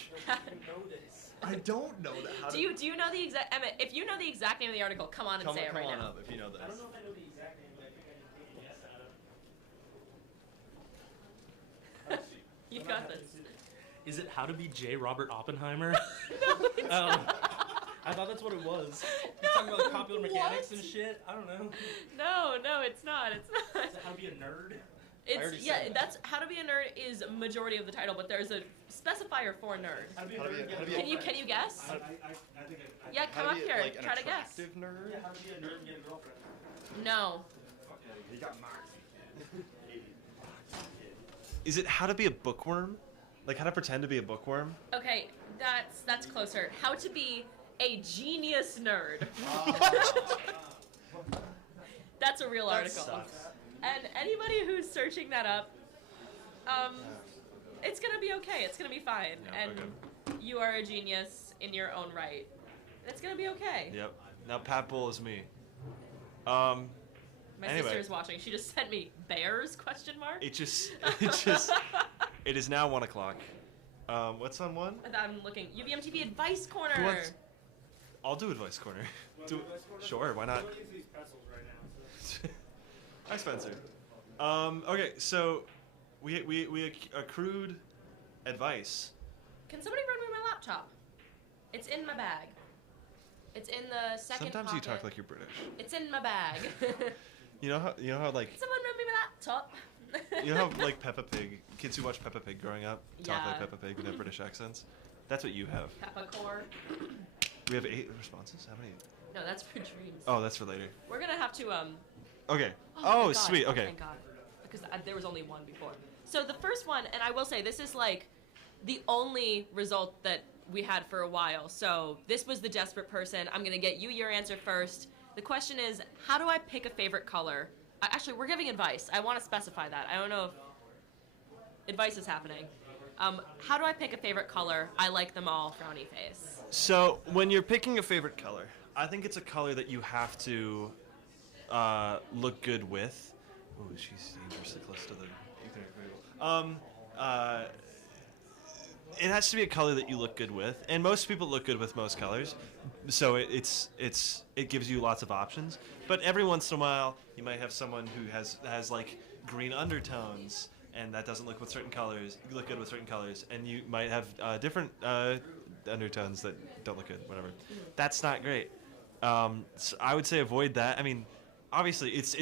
I don't know that. How do you know the exact Emmett? If you know the exact name of the article, come on and say it right now. Come on up if you know this. I don't know if I know the exact name, but I think I can guess at it. You got this. Is it How to Be J. Robert Oppenheimer? No, it's not. I thought that's what it was. You're talking about popular mechanics and shit. I don't know. No, it's not. It's not. Is it how to be a nerd? It's that's how to be a nerd is a majority of the title, but there's a specifier for nerd. How to be a How to nerd? be a- how to be a- Can you guess? I think Yeah, come How up to be, here. like, an Try to guess. attractive nerd? Yeah, how to be a nerd and get a girlfriend. No. He got moxie. Is it how to be a bookworm? Like how to pretend to be a bookworm? Okay, that's closer. How to be a genius nerd. That's a real article. Sucks. And anybody who's searching that up, it's gonna be okay. It's gonna be fine. Yeah, and you are a genius in your own right. It's gonna be okay. Yep. Now Pat Bull is me. My Anyway. sister's watching. She just sent me bears ? It is now 1 o'clock. What's on 1? I'm looking. UVMtv Advice Who Corner. wants- I'll do Advice Corner. Sure, why not? Hi, Spencer. Okay, so we accrued advice. Can somebody run me my laptop? It's in my bag. It's in the second Sometimes pocket. you talk like you're British. It's in my bag. You know how like Someone run me my laptop. you know how like Peppa Pig, kids who watch Peppa Pig growing up talk like Yeah. Peppa Pig and have British accents. That's what you have. Peppacore. We have 8 responses. How many? No, that's for dreams. Oh, that's for later. We're gonna have to Okay. Oh, Oh, thank God. sweet. Oh, Okay. thank God. Because there was only one before. So the first one, and I will say this is like the only result that we had for a while. So this was the desperate person. I'm gonna get you your answer first. The question is, how do I pick a favorite color? Actually, we're giving advice. I want to specify that. I don't know if advice is happening. How do I pick a favorite color? I like them all. Frowny face. So when you're picking a favorite color, I think it's a color that you have to look good with. Oh, she's dangerously close to the Ethernet cable. It has to be a color that you look good with, and most people look good with most colors. So it gives you lots of options. But every once in a while, you might have someone who has like green undertones, and that doesn't look with certain colors. You look good with certain colors, and you might have different undertones that don't look good. Whatever. That's not great. So I would say avoid that. I mean, obviously, it's